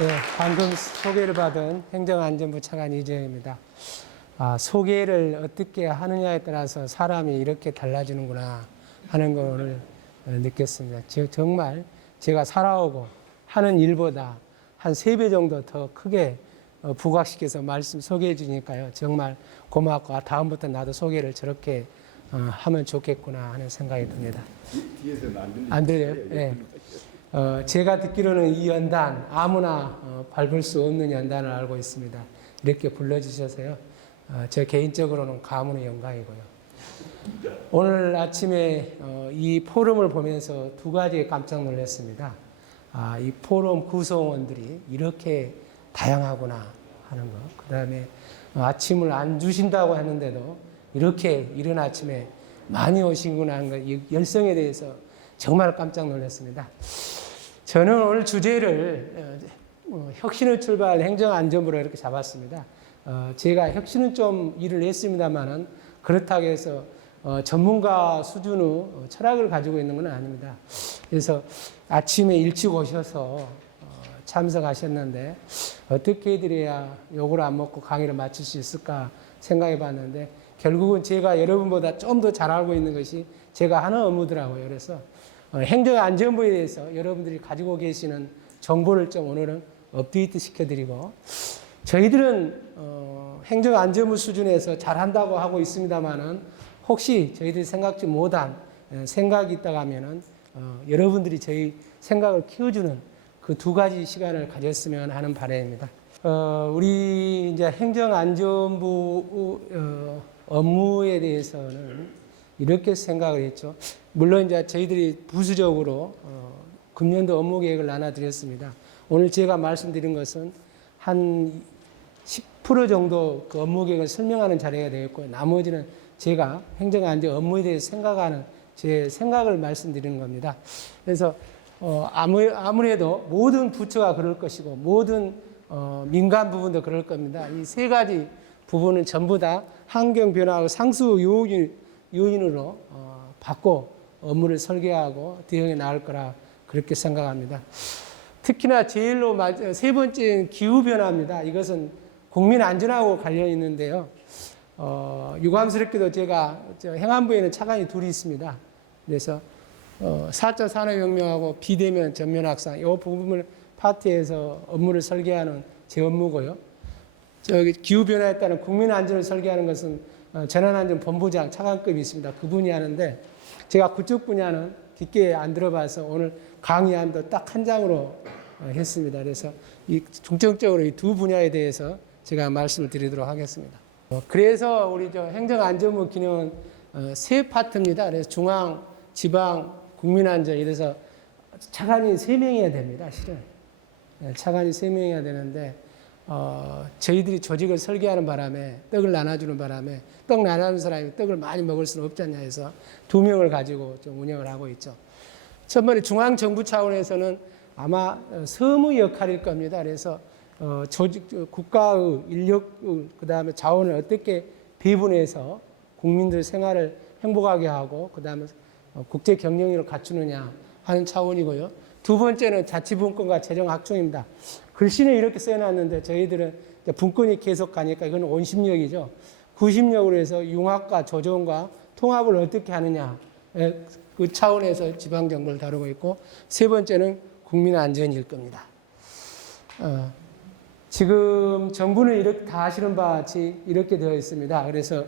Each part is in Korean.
네, 방금 소개를 받은 행정안전부 차관 이재영입니다. 소개를 어떻게 하느냐에 따라서 사람이 이렇게 달라지는구나 하는 걸 오늘 느꼈습니다. 정말 제가 살아오고 하는 일보다 한 3배 정도 더 크게 부각시켜서 말씀 소개해 주니까요. 정말 고맙고 다음부터 나도 소개를 저렇게 하면 좋겠구나 하는 생각이 듭니다. 뒤에서는 안 들려요? 네. 제가 듣기로는 이 연단 아무나 밟을 수 없는 연단을 알고 있습니다. 이렇게 불러주셔서요. 저 개인적으로는 가문의 영광이고요. 오늘 아침에 이 포럼을 보면서 2가지에 깜짝 놀랐습니다. 이 포럼 구성원들이 이렇게 다양하구나 하는 거. 그 다음에 아침을 안 주신다고 했는데도 이렇게 이른 아침에 많이 오신구나 하는 거. 이 열성에 대해서 정말 깜짝 놀랐습니다. 저는 오늘 주제를 혁신의 출발 행정안전부로 이렇게 잡았습니다. 제가 혁신은 좀 일을 했습니다만은 그렇다고 해서 전문가 수준의 철학을 가지고 있는 건 아닙니다. 그래서 아침에 일찍 오셔서 참석하셨는데 어떻게 해드려야 욕을 안 먹고 강의를 마칠 수 있을까 생각해 봤는데 결국은 제가 여러분보다 좀 더 잘 알고 있는 것이 제가 하는 업무더라고요. 그래서 행정안전부에 대해서 여러분들이 가지고 계시는 정보를 좀 오늘은 업데이트 시켜드리고 저희들은 행정안전부 수준에서 잘한다고 하고 있습니다만은 혹시 저희들이 생각지 못한 생각이 있다고 하면은 여러분들이 저희 생각을 키워주는 그 2가지 시간을 가졌으면 하는 바람입니다. 우리 이제 행정안전부 업무에 대해서는 이렇게 생각을 했죠. 물론 이제 저희들이 부수적으로 금년도 업무 계획을 나눠드렸습니다. 오늘 제가 말씀드린 것은 한 10% 정도 그 업무 계획을 설명하는 자리가 되겠고요. 나머지는 제가 행정안전 업무에 대해서 생각하는 제 생각을 말씀드리는 겁니다. 그래서 아무래도 모든 부처가 그럴 것이고 모든 민간 부분도 그럴 겁니다. 이 3가지 부분은 전부 다 환경 변화하고 상수 요인으로 받고 업무를 설계하고 대응해 나갈 거라 그렇게 생각합니다. 특히나 제일로 3번째는 기후변화입니다. 이것은 국민 안전하고 관련 있는데요. 유감스럽게도 제가 행안부에는 차관이 2이 있습니다. 그래서 4차 산업혁명하고 비대면 전면학상 이 부분을 파트에서 업무를 설계하는 제 업무고요. 저기 기후변화에 따른 국민 안전을 설계하는 것은 재난안전본부장 차관급이 있습니다. 그분이 하는데 제가 그쪽 분야는 깊게 안 들어봐서 오늘 강의안도 딱 한 장으로 했습니다. 그래서 이 중점적으로 이 2 분야에 대해서 제가 말씀을 드리도록 하겠습니다. 그래서 우리 행정안전부 기능은 3 파트입니다. 그래서 중앙, 지방, 국민안전 이래서 차관이 3명이어야 됩니다. 실은 차관이 3명이어야 되는데 저희들이 조직을 설계하는 바람에 떡을 나눠주는 바람에 떡 나눠주는 사람이 떡을 많이 먹을 수는 없지 않냐 해서 2명을 가지고 좀 운영을 하고 있죠. 첫번에 중앙정부 차원에서는 아마 서무 역할일 겁니다. 그래서 조직, 국가의 인력, 그 다음에 자원을 어떻게 배분해서 국민들 생활을 행복하게 하고 그 다음에 국제 경영력을 갖추느냐 하는 차원이고요. 2번째는 자치분권과 재정확충입니다. 글씨는 이렇게 써놨는데 저희들은 분권이 계속 가니까 이건 원심력이죠. 구심력으로 해서 융합과 조정과 통합을 어떻게 하느냐 그 차원에서 지방정부를 다루고 있고 3번째는 국민안전일 겁니다. 지금 정부는 이렇게 다 아시는 바와 같이 이렇게 되어 있습니다. 그래서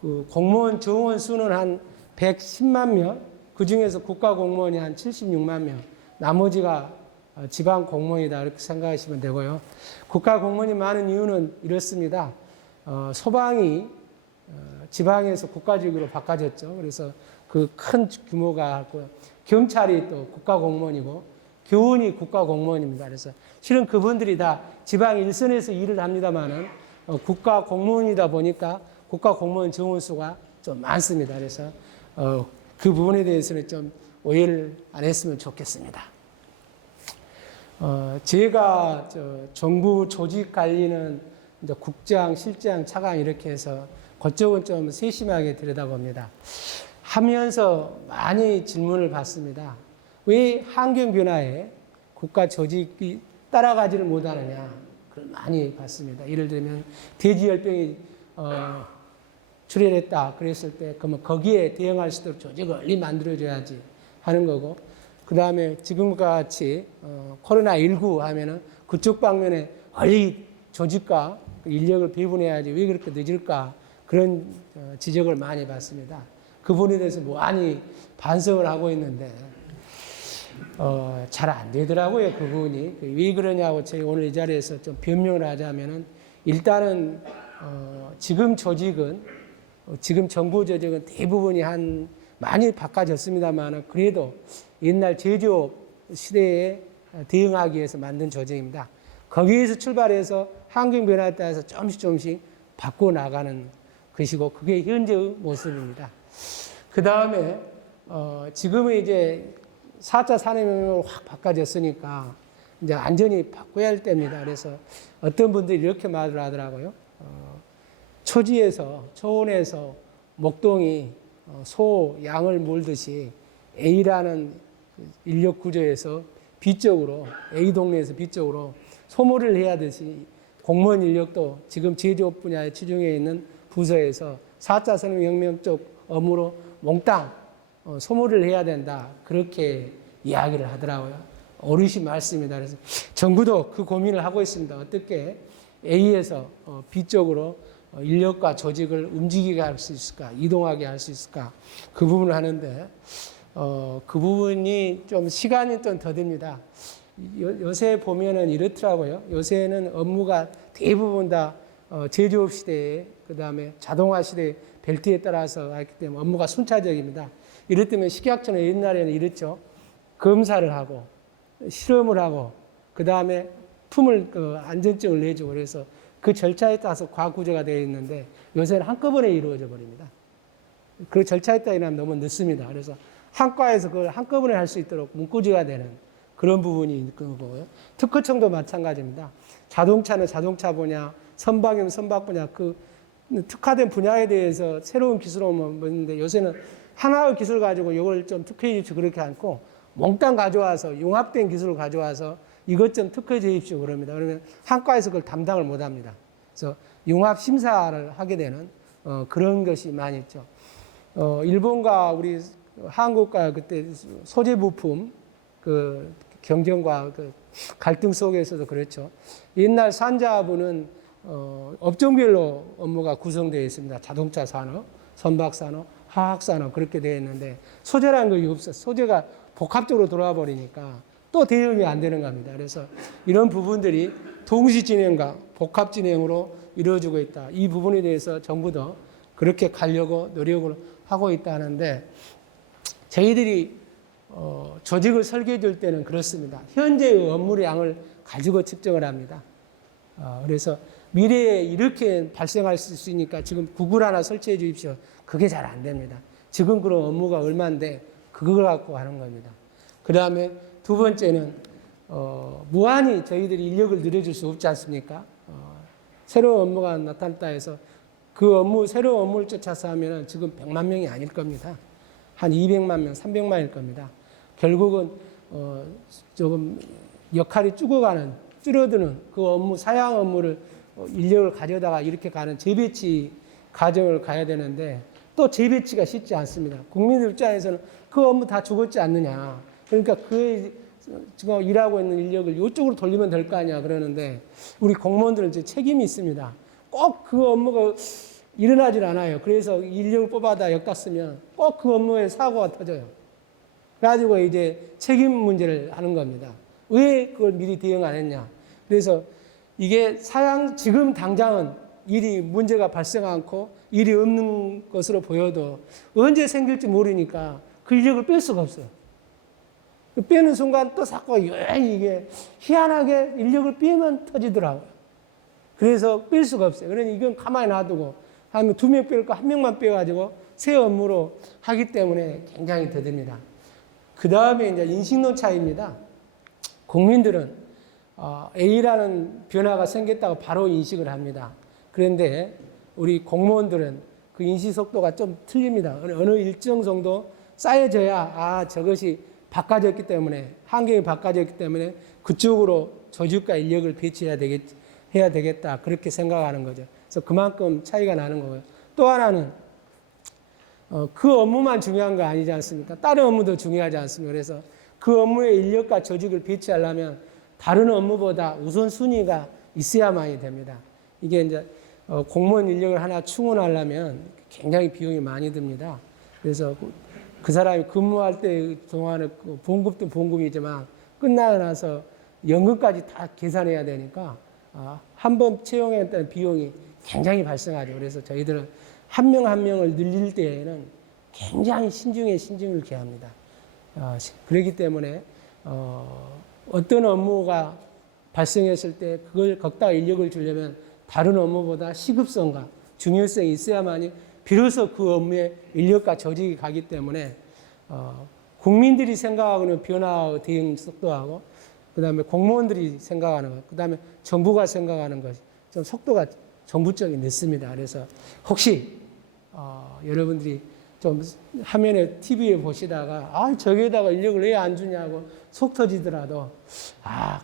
그 공무원 정원 수는 한 110만 명, 그 중에서 국가 공무원이 한 76만 명, 나머지가 지방 공무원이다 이렇게 생각하시면 되고요. 국가 공무원이 많은 이유는 이렇습니다. 소방이 지방에서 국가직으로 바꿔졌죠. 그래서 그 큰 규모가 경찰이 또 국가 공무원이고 교원이 국가 공무원입니다. 그래서 실은 그분들이 다 지방 일선에서 일을 합니다만은 국가 공무원이다 보니까 국가 공무원 정원 수가 좀 많습니다. 그래서 그 부분에 대해서는 좀 오해를 안 했으면 좋겠습니다. 제가 정부 조직 관리는 이제 국장, 실장, 차관 이렇게 해서 그쪽은 좀 세심하게 들여다봅니다. 하면서 많이 질문을 받습니다. 왜 환경 변화에 국가 조직이 따라가지를 못하느냐, 그런 많이 봤습니다. 예를 들면 돼지열병이 출현했다 그랬을 때 그러면 거기에 대응할 수 있도록 조직을 얼리 만들어줘야지 하는 거고, 그 다음에 지금과 같이 코로나19 하면은 그쪽 방면에 얼리 조직과 인력을 배분해야지 왜 그렇게 늦을까, 그런 지적을 많이 받습니다. 그 부분에 대해서 많이 반성을 하고 있는데 잘 안 되더라고요. 그 부분이 왜 그러냐고 저희 오늘 이 자리에서 좀 변명을 하자면은, 일단은 지금 조직은 지금 정부 조직은 대부분이 많이 바꿔졌습니다만 그래도 옛날 제조업 시대에 대응하기 위해서 만든 조직입니다. 거기에서 출발해서 환경 변화에 따라서 조금씩 바꿔 나가는 것이고, 그게 현재의 모습입니다. 그 다음에 지금은 이제 4차 산업혁명으로 확 바꿔졌으니까 이제 완전히 바꿔야 할 때입니다. 그래서 어떤 분들이 이렇게 말을 하더라고요. 초원에서 목동이 소, 양을 몰듯이 A라는 인력 구조에서 B쪽으로, A 동네에서 B쪽으로 소모를 해야 되듯이 공무원 인력도 지금 제조업 분야에 치중해 있는 부서에서 4차 산업혁명 쪽 업무로 몽땅 소모를 해야 된다, 그렇게 이야기를 하더라고요. 어르신 말씀입니다. 그래서 정부도 그 고민을 하고 있습니다. 어떻게 A에서 B쪽으로 인력과 조직을 움직이게 할 수 있을까, 이동하게 할 수 있을까, 그 부분을 하는데 그 부분이 좀 시간이 좀 더딥니다. 요새 보면은 이렇더라고요. 요새는 업무가 대부분 다 제조업 시대에, 그 다음에 자동화 시대 벨트에 따라서 했기 때문에 업무가 순차적입니다. 이렇다면 식약처는 옛날에는 이랬죠. 검사를 하고 실험을 하고 그 다음에 안전증을 내주고, 그래서 그 절차에 따라서 과구조가 되어 있는데 요새는 한꺼번에 이루어져 버립니다. 그 절차에 따라 일하면 너무 늦습니다. 그래서 한과에서 그걸 한꺼번에 할 수 있도록 문구지가 되는 그런 부분이 있는 거고요. 특허청도 마찬가지입니다. 자동차는 자동차 분야, 선박이면 선박 분야, 그 특화된 분야에 대해서 새로운 기술을 먹는데 요새는 하나의 기술 가지고 이걸 좀 특허해 주십시오 그렇게 않고 몽땅 가져와서 융합된 기술을 가져와서 이것 좀 특허해 주십시오 그럽니다. 그러면 한과에서 그걸 담당을 못 합니다. 그래서 융합 심사를 하게 되는 그런 것이 많이 있죠. 일본과 우리 한국과 그때 소재 부품 그 경쟁과 그 갈등 속에서도 그렇죠. 옛날 산자부는 업종별로 업무가 구성되어 있습니다. 자동차 산업, 선박 산업, 화학 산업 그렇게 되어 있는데 소재라는 것이 없어요. 소재가 복합적으로 돌아와 버리니까 또 대응이 안 되는 겁니다. 그래서 이런 부분들이 동시 진행과 복합 진행으로 이루어지고 있다. 이 부분에 대해서 정부도 그렇게 가려고 노력을 하고 있다는데, 저희들이 조직을 설계해 줄 때는 그렇습니다. 현재의 업무량을 가지고 측정을 합니다. 그래서 미래에 이렇게 발생할 수 있으니까 지금 구글 하나 설치해 주십시오. 그게 잘 안 됩니다. 지금 그런 업무가 얼마인데 그걸 갖고 하는 겁니다. 그 다음에 두 번째는 무한히 저희들이 인력을 늘려줄 수 없지 않습니까? 새로운 업무가 나타났다 해서 그 새로운 업무를 쫓아서 하면 지금 100만 명이 아닐 겁니다. 한 200만 명, 300만일 겁니다. 결국은 조금 역할이 줄어드는 그 업무, 사양 업무를 인력을 가져다가 이렇게 가는 재배치 과정을 가야 되는데 또 재배치가 쉽지 않습니다. 국민들 입장에서는 그 업무 다 죽었지 않느냐. 그러니까 지금 일하고 있는 인력을 이쪽으로 돌리면 될 거 아니야 그러는데 우리 공무원들은 이제 책임이 있습니다. 꼭 그 업무가 일어나질 않아요. 그래서 인력을 뽑아다 여기다 쓰면 꼭 그 업무에 사고가 터져요. 그래가지고 이제 책임 문제를 하는 겁니다. 왜 그걸 미리 대응 안 했냐. 그래서 이게 지금 당장은 일이 문제가 발생 않고 일이 없는 것으로 보여도 언제 생길지 모르니까 그 인력을 뺄 수가 없어요. 빼는 순간 또 자꾸 이게 희한하게 인력을 빼면 터지더라고요. 그래서 뺄 수가 없어요. 그러니 이건 가만히 놔두고 하면 2명 뺄 거 1명만 빼가지고 새 업무로 하기 때문에 굉장히 더딥니다. 그 다음에 이제 인식론 차이입니다. 국민들은 A라는 변화가 생겼다고 바로 인식을 합니다. 그런데 우리 공무원들은 그 인식 속도가 좀 틀립니다. 어느 일정 정도 쌓여져야 저것이 바꿔졌기 때문에 환경이 바꿔졌기 때문에 그쪽으로 조직과 인력을 해야 되겠다. 그렇게 생각하는 거죠. 그래서 그만큼 차이가 나는 거고요. 또 하나는 그 업무만 중요한 거 아니지 않습니까? 다른 업무도 중요하지 않습니까? 그래서 그 업무에 인력과 조직을 배치하려면 다른 업무보다 우선순위가 있어야만이 됩니다. 이게 이제 공무원 인력을 하나 충원하려면 굉장히 비용이 많이 듭니다. 그래서 그 사람이 근무할 때 동안에 봉급도 봉급이지만 끝나고 나서 연금까지 다 계산해야 되니까 한 번 채용했다는 비용이 굉장히 발생하죠. 그래서 저희들은 한 명 한 명을 늘릴 때에는 굉장히 신중을 기합니다. 그렇기 때문에 어떤 업무가 발생했을 때 그걸 거기다 인력을 주려면 다른 업무보다 시급성과 중요성이 있어야만이 비로소 그 업무에 인력과 조직이 가기 때문에 국민들이 생각하고는 변화 대응 속도하고 그다음에 공무원들이 생각하는 것, 그다음에 정부가 생각하는 것, 좀 속도가 정부적이 늦습니다. 그래서 혹시 여러분들이 좀 화면에 TV에 보시다가 저기에다가 인력을 왜 안 주냐고 속 터지더라도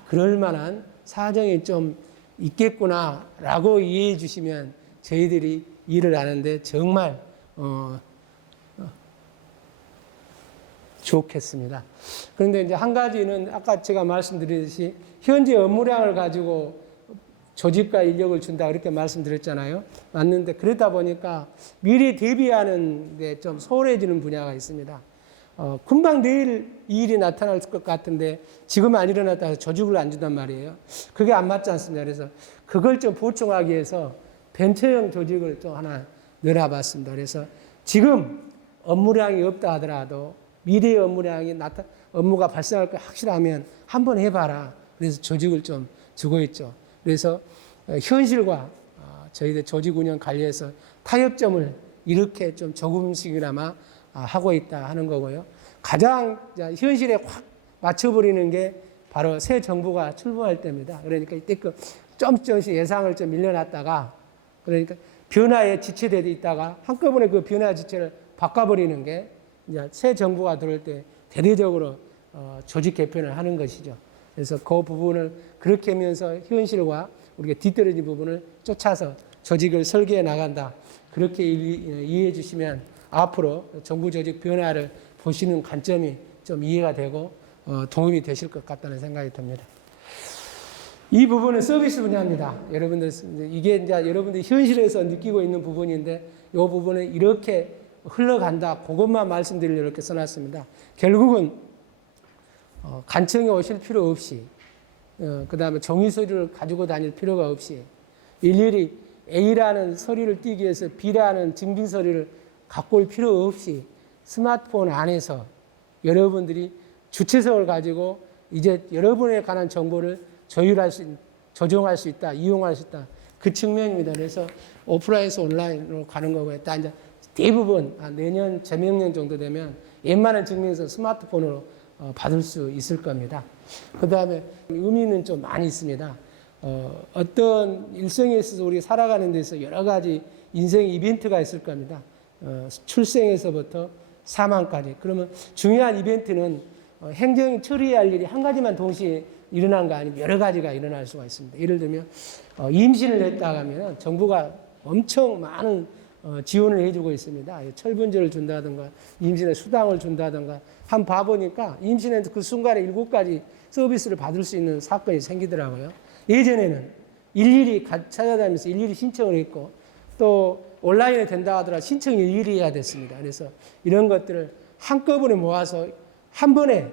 그럴 만한 사정이 좀 있겠구나라고 이해해 주시면 저희들이 일을 하는데 정말 좋겠습니다. 그런데 이제 한 가지는 아까 제가 말씀드렸듯이 현재 업무량을 가지고 조직과 인력을 준다 그렇게 말씀드렸잖아요. 맞는데 그러다 보니까 미래 대비하는 데 좀 소홀해지는 분야가 있습니다. 금방 내일 이 일이 나타날 것 같은데 지금 안 일어났다 해서 조직을 안 준단 말이에요. 그게 안 맞지 않습니다. 그래서 그걸 좀 보충하기 위해서 벤처형 조직을 좀 하나 넣어봤습니다. 그래서 지금 업무량이 없다 하더라도 미래의 업무가 발생할 거 확실하면 한번 해봐라. 그래서 조직을 좀 주고 있죠. 그래서 현실과 저희들 조직 운영 관리에서 타협점을 이렇게 좀 조금씩이나마 하고 있다 하는 거고요. 가장 현실에 확 맞춰버리는 게 바로 새 정부가 출범할 때입니다. 그러니까 이때 조금씩 예상을 좀 밀려놨다가 그러니까 변화에 지체되어 있다가 한꺼번에 그 변화 지체를 바꿔버리는 게 이제 새 정부가 들어올 때 대대적으로 조직 개편을 하는 것이죠. 그래서 그 부분을 그렇게 하면서 현실과 우리가 뒤떨어진 부분을 쫓아서 조직을 설계해 나간다. 그렇게 이해해 주시면 앞으로 정부 조직 변화를 보시는 관점이 좀 이해가 되고 도움이 되실 것 같다는 생각이 듭니다. 이 부분은 서비스 분야입니다. 여러분들 이게 이제 여러분들이 현실에서 느끼고 있는 부분인데 이 부분은 이렇게 흘러간다. 그것만 말씀드리려고 이렇게 써놨습니다. 결국은 간청에 오실 필요 없이 그 다음에 종이 서류를 가지고 다닐 필요가 없이 일일이 A라는 서류를 띄기 위해서 B라는 증빙 서류를 갖고 올 필요 없이 스마트폰 안에서 여러분들이 주체성을 가지고 이제 여러분에 관한 정보를 조정할 수 있다, 이용할 수 있다. 그 측면입니다. 그래서 오프라인에서 온라인으로 가는 거고요. 딱 이제 대부분 내년, 재명년 정도 되면 웬만한 증명서 스마트폰으로 받을 수 있을 겁니다. 그 다음에 의미는 좀 많이 있습니다. 어떤 일생에 있어서 우리 살아가는 데서 여러 가지 인생 이벤트가 있을 겁니다. 출생에서부터 사망까지. 그러면 중요한 이벤트는 행정 처리해야 할 일이 한 가지만 동시에 일어난 거 아니면 여러 가지가 일어날 수가 있습니다. 예를 들면 임신을 했다 하면 정부가 엄청 많은 지원을 해주고 있습니다. 철분제를 준다든가 임신의 수당을 준다든가 한번 봐보니까 임신한 그 순간에 7가지 서비스를 받을 수 있는 사건이 생기더라고요. 예전에는 일일이 찾아다니면서 일일이 신청을 했고 또 온라인에 된다 하더라도 신청을 일일이 해야 됐습니다. 그래서 이런 것들을 한꺼번에 모아서 한 번에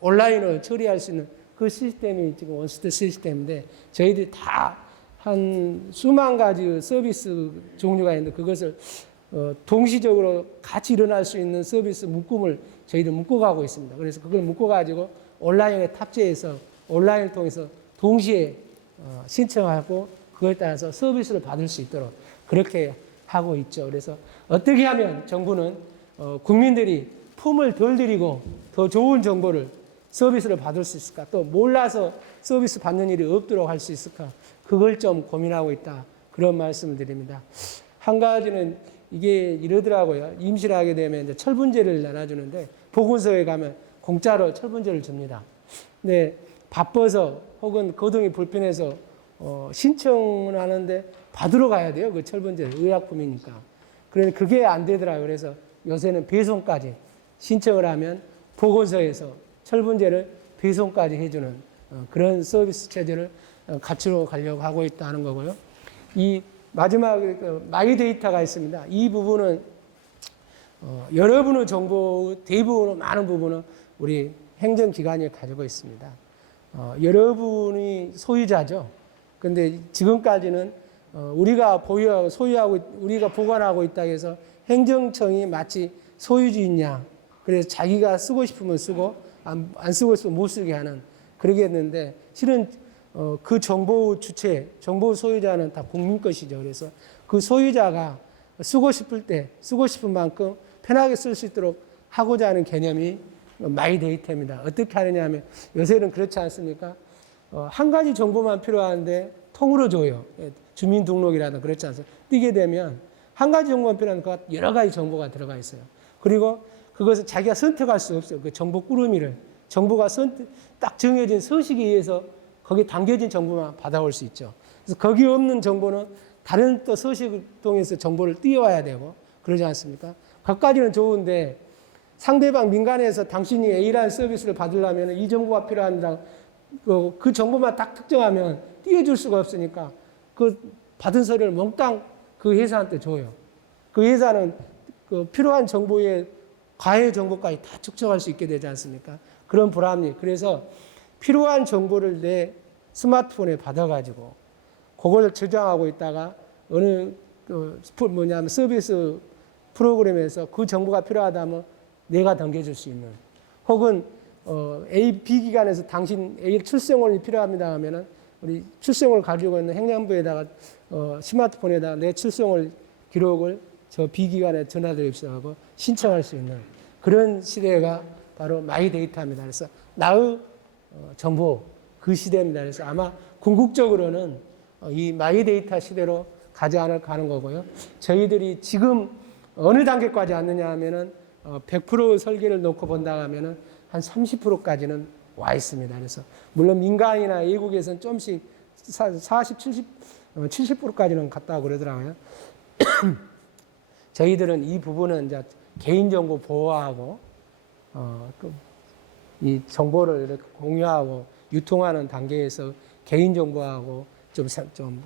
온라인으로 처리할 수 있는 그 시스템이 지금 원스톱 시스템인데 저희들이 다 한 수만 가지 서비스 종류가 있는데 그것을 동시적으로 같이 일어날 수 있는 서비스 묶음을 저희들 묶어가고 있습니다. 그래서 그걸 묶어가지고 온라인에 탑재해서 온라인을 통해서 동시에 신청하고 그걸 따라서 서비스를 받을 수 있도록 그렇게 하고 있죠. 그래서 어떻게 하면 정부는 국민들이 품을 덜 들이고 더 좋은 정보를 서비스를 받을 수 있을까? 또 몰라서 서비스 받는 일이 없도록 할 수 있을까? 그걸 좀 고민하고 있다. 그런 말씀을 드립니다. 한 가지는 이게 이러더라고요. 임신을 하게 되면 이제 철분제를 나눠주는데 보건소에 가면 공짜로 철분제를 줍니다. 근데 바빠서 혹은 거동이 불편해서 신청을 하는데 받으러 가야 돼요. 그 철분제 의약품이니까. 그런데 그게 안 되더라고요. 그래서 요새는 배송까지 신청을 하면 보건소에서 철분제를 배송까지 해주는 그런 서비스 체제를 갖추러 가려고 하고 있다는 거고요. 이 마지막 마이 데이터가 있습니다. 이 부분은 여러분의 정보 대부분 많은 부분은 우리 행정기관이 가지고 있습니다. 여러분이 소유자죠. 근데 지금까지는 우리가 보유하고 소유하고 우리가 보관하고 있다 해서 행정청이 마치 소유주이냐. 그래서 자기가 쓰고 싶으면 쓰고 안 쓰고 싶으면 못 쓰게 하는 그러게 했는데 실은 그 정보 주체, 정보 소유자는 다 국민 것이죠. 그래서 그 소유자가 쓰고 싶을 때 쓰고 싶은 만큼 편하게 쓸 수 있도록 하고자 하는 개념이 마이 데이터입니다. 어떻게 하느냐 하면 요새는 그렇지 않습니까? 한 가지 정보만 필요한데 통으로 줘요. 주민등록이라든가 그렇지 않습니까? 뛰게 되면 한 가지 정보만 필요한데 여러 가지 정보가 들어가 있어요. 그리고 그것을 자기가 선택할 수 없어요. 그 정보 꾸러미를. 정보가 딱 정해진 서식에 의해서 거기에 담겨진 정보만 받아올 수 있죠. 그래서 거기 없는 정보는 다른 또 서식을 통해서 정보를 띄워야 되고 그러지 않습니까? 그까지는 좋은데 상대방 민간에서 당신이 A라는 서비스를 받으려면 이 정보가 필요한다. 그 정보만 딱 특정하면 띄워줄 수가 없으니까 그 받은 서류를 몽땅 그 회사한테 줘요. 그 회사는 그 필요한 정보에 과외 정보까지 다 축적할 수 있게 되지 않습니까? 그런 불합리. 그래서 필요한 정보를 내 스마트폰에 받아가지고 그걸 저장하고 있다가 어느 서비스 프로그램에서 그 정보가 필요하다면 내가 넘겨줄 수 있는 혹은 A, B 기관에서 당신 A 출생원이 필요합니다 하면은 우리 출생을 가지고 있는 행정부에다가 스마트폰에다가 내 출생월 기록을 저 B 기관에 전화드립시오 하고 신청할 수 있는 그런 시대가 바로 마이 데이터입니다. 그래서 나의 정보 그 시대입니다. 그래서 아마 궁극적으로는 이 마이 데이터 시대로 가지 않을까 하는 거고요. 저희들이 지금 어느 단계까지 왔느냐 하면은 100% 설계를 놓고 본다 하면은 한 30%까지는 와 있습니다. 그래서 물론 민간이나 외국에서는 좀씩 70%까지는 갔다고 그러더라고요. 저희들은 이 부분은 이제 개인정보 보호하고 이 정보를 이렇게 공유하고 유통하는 단계에서 개인정보하고 좀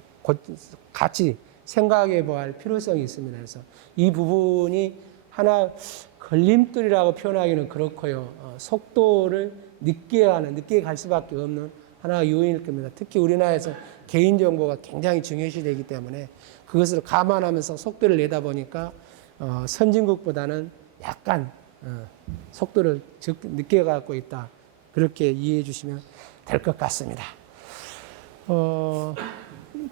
같이 생각해 봐야 할 필요성이 있습니다. 그래서 이 부분이 하나 걸림돌이라고 표현하기는 그렇고요. 속도를 늦게 갈 수밖에 없는 하나의 요인일 겁니다. 특히 우리나라에서 개인정보가 굉장히 중요시되기 때문에 그것을 감안하면서 속도를 내다 보니까 선진국보다는 약간 속도를 늦게 가고 있다. 그렇게 이해해 주시면 될 것 같습니다.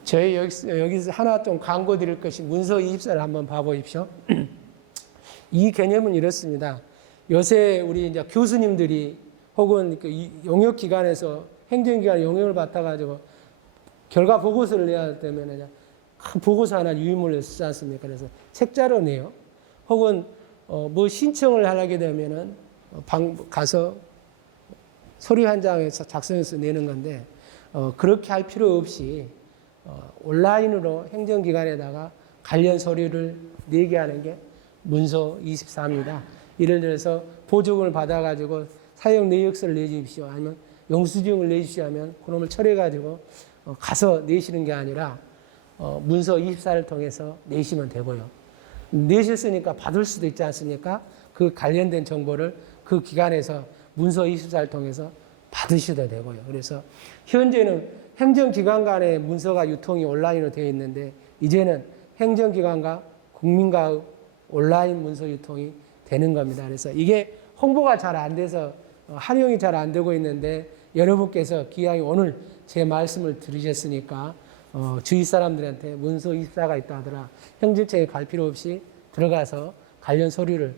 저희 여기서 하나 좀 광고 드릴 것이 문서 24를 한번 봐보십시오. 이 개념은 이렇습니다. 요새 우리 이제 교수님들이 혹은 그 용역기관에서 행정기관 용역을 받아가지고 결과 보고서를 내야 되면 큰 보고서 하나 유인물을 쓰지 않습니까? 그래서 책자로 내요. 혹은 뭐 신청을 하게 되면은 가서 서류 한 장에서 작성해서 내는 건데 그렇게 할 필요 없이 온라인으로 행정기관에다가 관련 서류를 내게 하는 게 문서 24입니다. 예를 들어서 보조금을 받아가지고 사용 내역서를 내주십시오. 아니면 영수증을 내주십시오 하면 그놈을 처리해가지고 가서 내시는 게 아니라 문서 24를 통해서 내시면 되고요. 내셨으니까 받을 수도 있지 않습니까? 그 관련된 정보를 그 기관에서 문서 24를 통해서 받으셔도 되고요. 그래서 현재는 행정기관 간의 문서가 유통이 온라인으로 되어 있는데 이제는 행정기관과 국민과의 온라인 문서 유통이 되는 겁니다. 그래서 이게 홍보가 잘 안 돼서 활용이 잘 안 되고 있는데 여러분께서 기왕에 오늘 제 말씀을 들으셨으니까 주위 사람들한테 문서 24가 있다 하더라. 행정청에 갈 필요 없이 들어가서 관련 서류를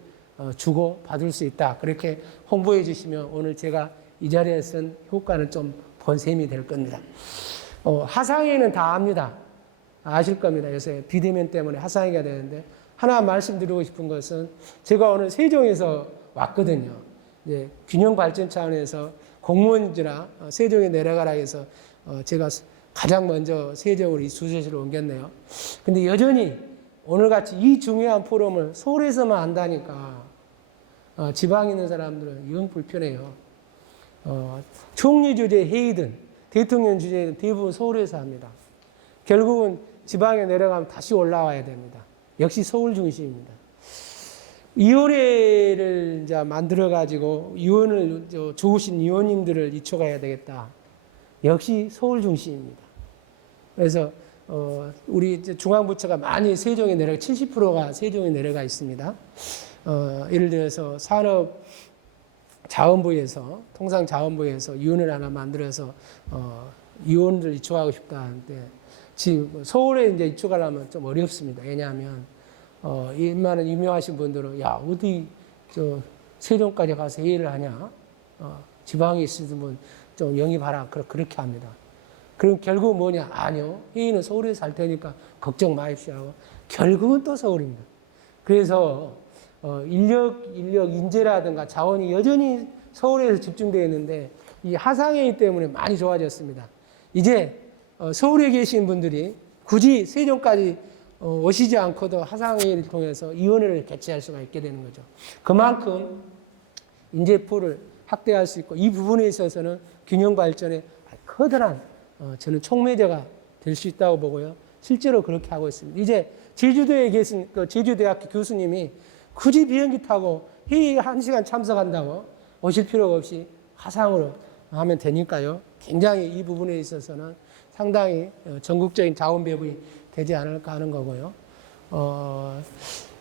주고 받을 수 있다. 그렇게 홍보해 주시면 오늘 제가 이 자리에 쓴 효과는 좀 본셈이 될 겁니다. 하상회는 다 압니다. 아실 겁니다. 요새 비대면 때문에 하상회가 되는데 하나 말씀드리고 싶은 것은 제가 오늘 세종에서 왔거든요. 이제 균형 발전 차원에서 공무원이라 세종에 내려가라 해서 제가 가장 먼저 세종으로 이 수서실을 옮겼네요. 근데 여전히 오늘같이 이 중요한 포럼을 서울에서만 한다니까 지방에 있는 사람들은 영 불편해요. 총리 주재 회의든 대통령 주재든 대부분 서울에서 합니다. 결국은 지방에 내려가면 다시 올라와야 됩니다. 역시 서울 중심입니다. 위원회를 이제 만들어가지고 위원을 좋으신 위원님들을 이초가야 되겠다. 역시 서울 중심입니다. 그래서 우리 중앙부처가 많이 세종에 내려가 70%가 세종에 내려가 있습니다. 예를 들어서 산업자원부에서 통상자원부에서 위원을 하나 만들어서 위원을 이초하고 싶다는데 지금 서울에 이제 이초하려면 좀 어렵습니다. 왜냐하면 일만은 유명하신 분들은 야 어디 저 세종까지 가서 회의를 하냐? 지방에 있으면 좀 영입하라 그렇게 합니다. 그럼 결국 뭐냐? 아니요. 회의는 서울에서 할 테니까 걱정 마십시오 하고 결국은 또 서울입니다. 그래서 인력, 인재라든가 자원이 여전히 서울에서 집중되어 있는데 이 하상회의 때문에 많이 좋아졌습니다. 이제 서울에 계신 분들이 굳이 세종까지 오시지 않고도 하상회의를 통해서 위원회를 개최할 수가 있게 되는 거죠. 그만큼 인재풀을 확대할 수 있고 이 부분에 있어서는 균형 발전에 커다란 저는 촉매제가 될 수 있다고 보고요. 실제로 그렇게 하고 있습니다. 이제 제주도에 계신 제주대학교 교수님이 굳이 비행기 타고 회의 1시간 참석한다고 오실 필요가 없이 화상으로 하면 되니까요. 굉장히 이 부분에 있어서는 상당히 전국적인 자원 배분이 되지 않을까 하는 거고요.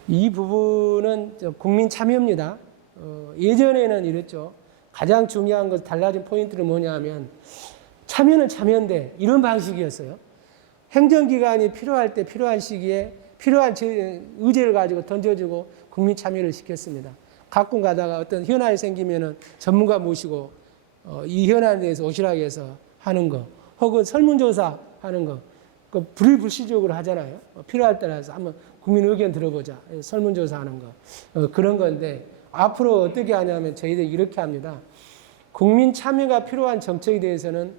이 부분은 국민 참여입니다. 예전에는 이랬죠. 가장 중요한 것 달라진 포인트는 뭐냐 하면 참여는 참여인데 이런 방식이었어요. 행정기관이 필요할 때 필요한 시기에 필요한 의제를 가지고 던져주고 국민 참여를 시켰습니다. 가끔 가다가 어떤 현안이 생기면은 전문가 모시고 이 현안에 대해서 오시라고 해서 하는 거 혹은 설문조사 하는 거 그 불시적으로 하잖아요. 필요할 때라서 한번 국민 의견 들어보자. 설문조사 하는 거. 그런 건데 앞으로 어떻게 하냐면 저희들이 이렇게 합니다. 국민 참여가 필요한 정책에 대해서는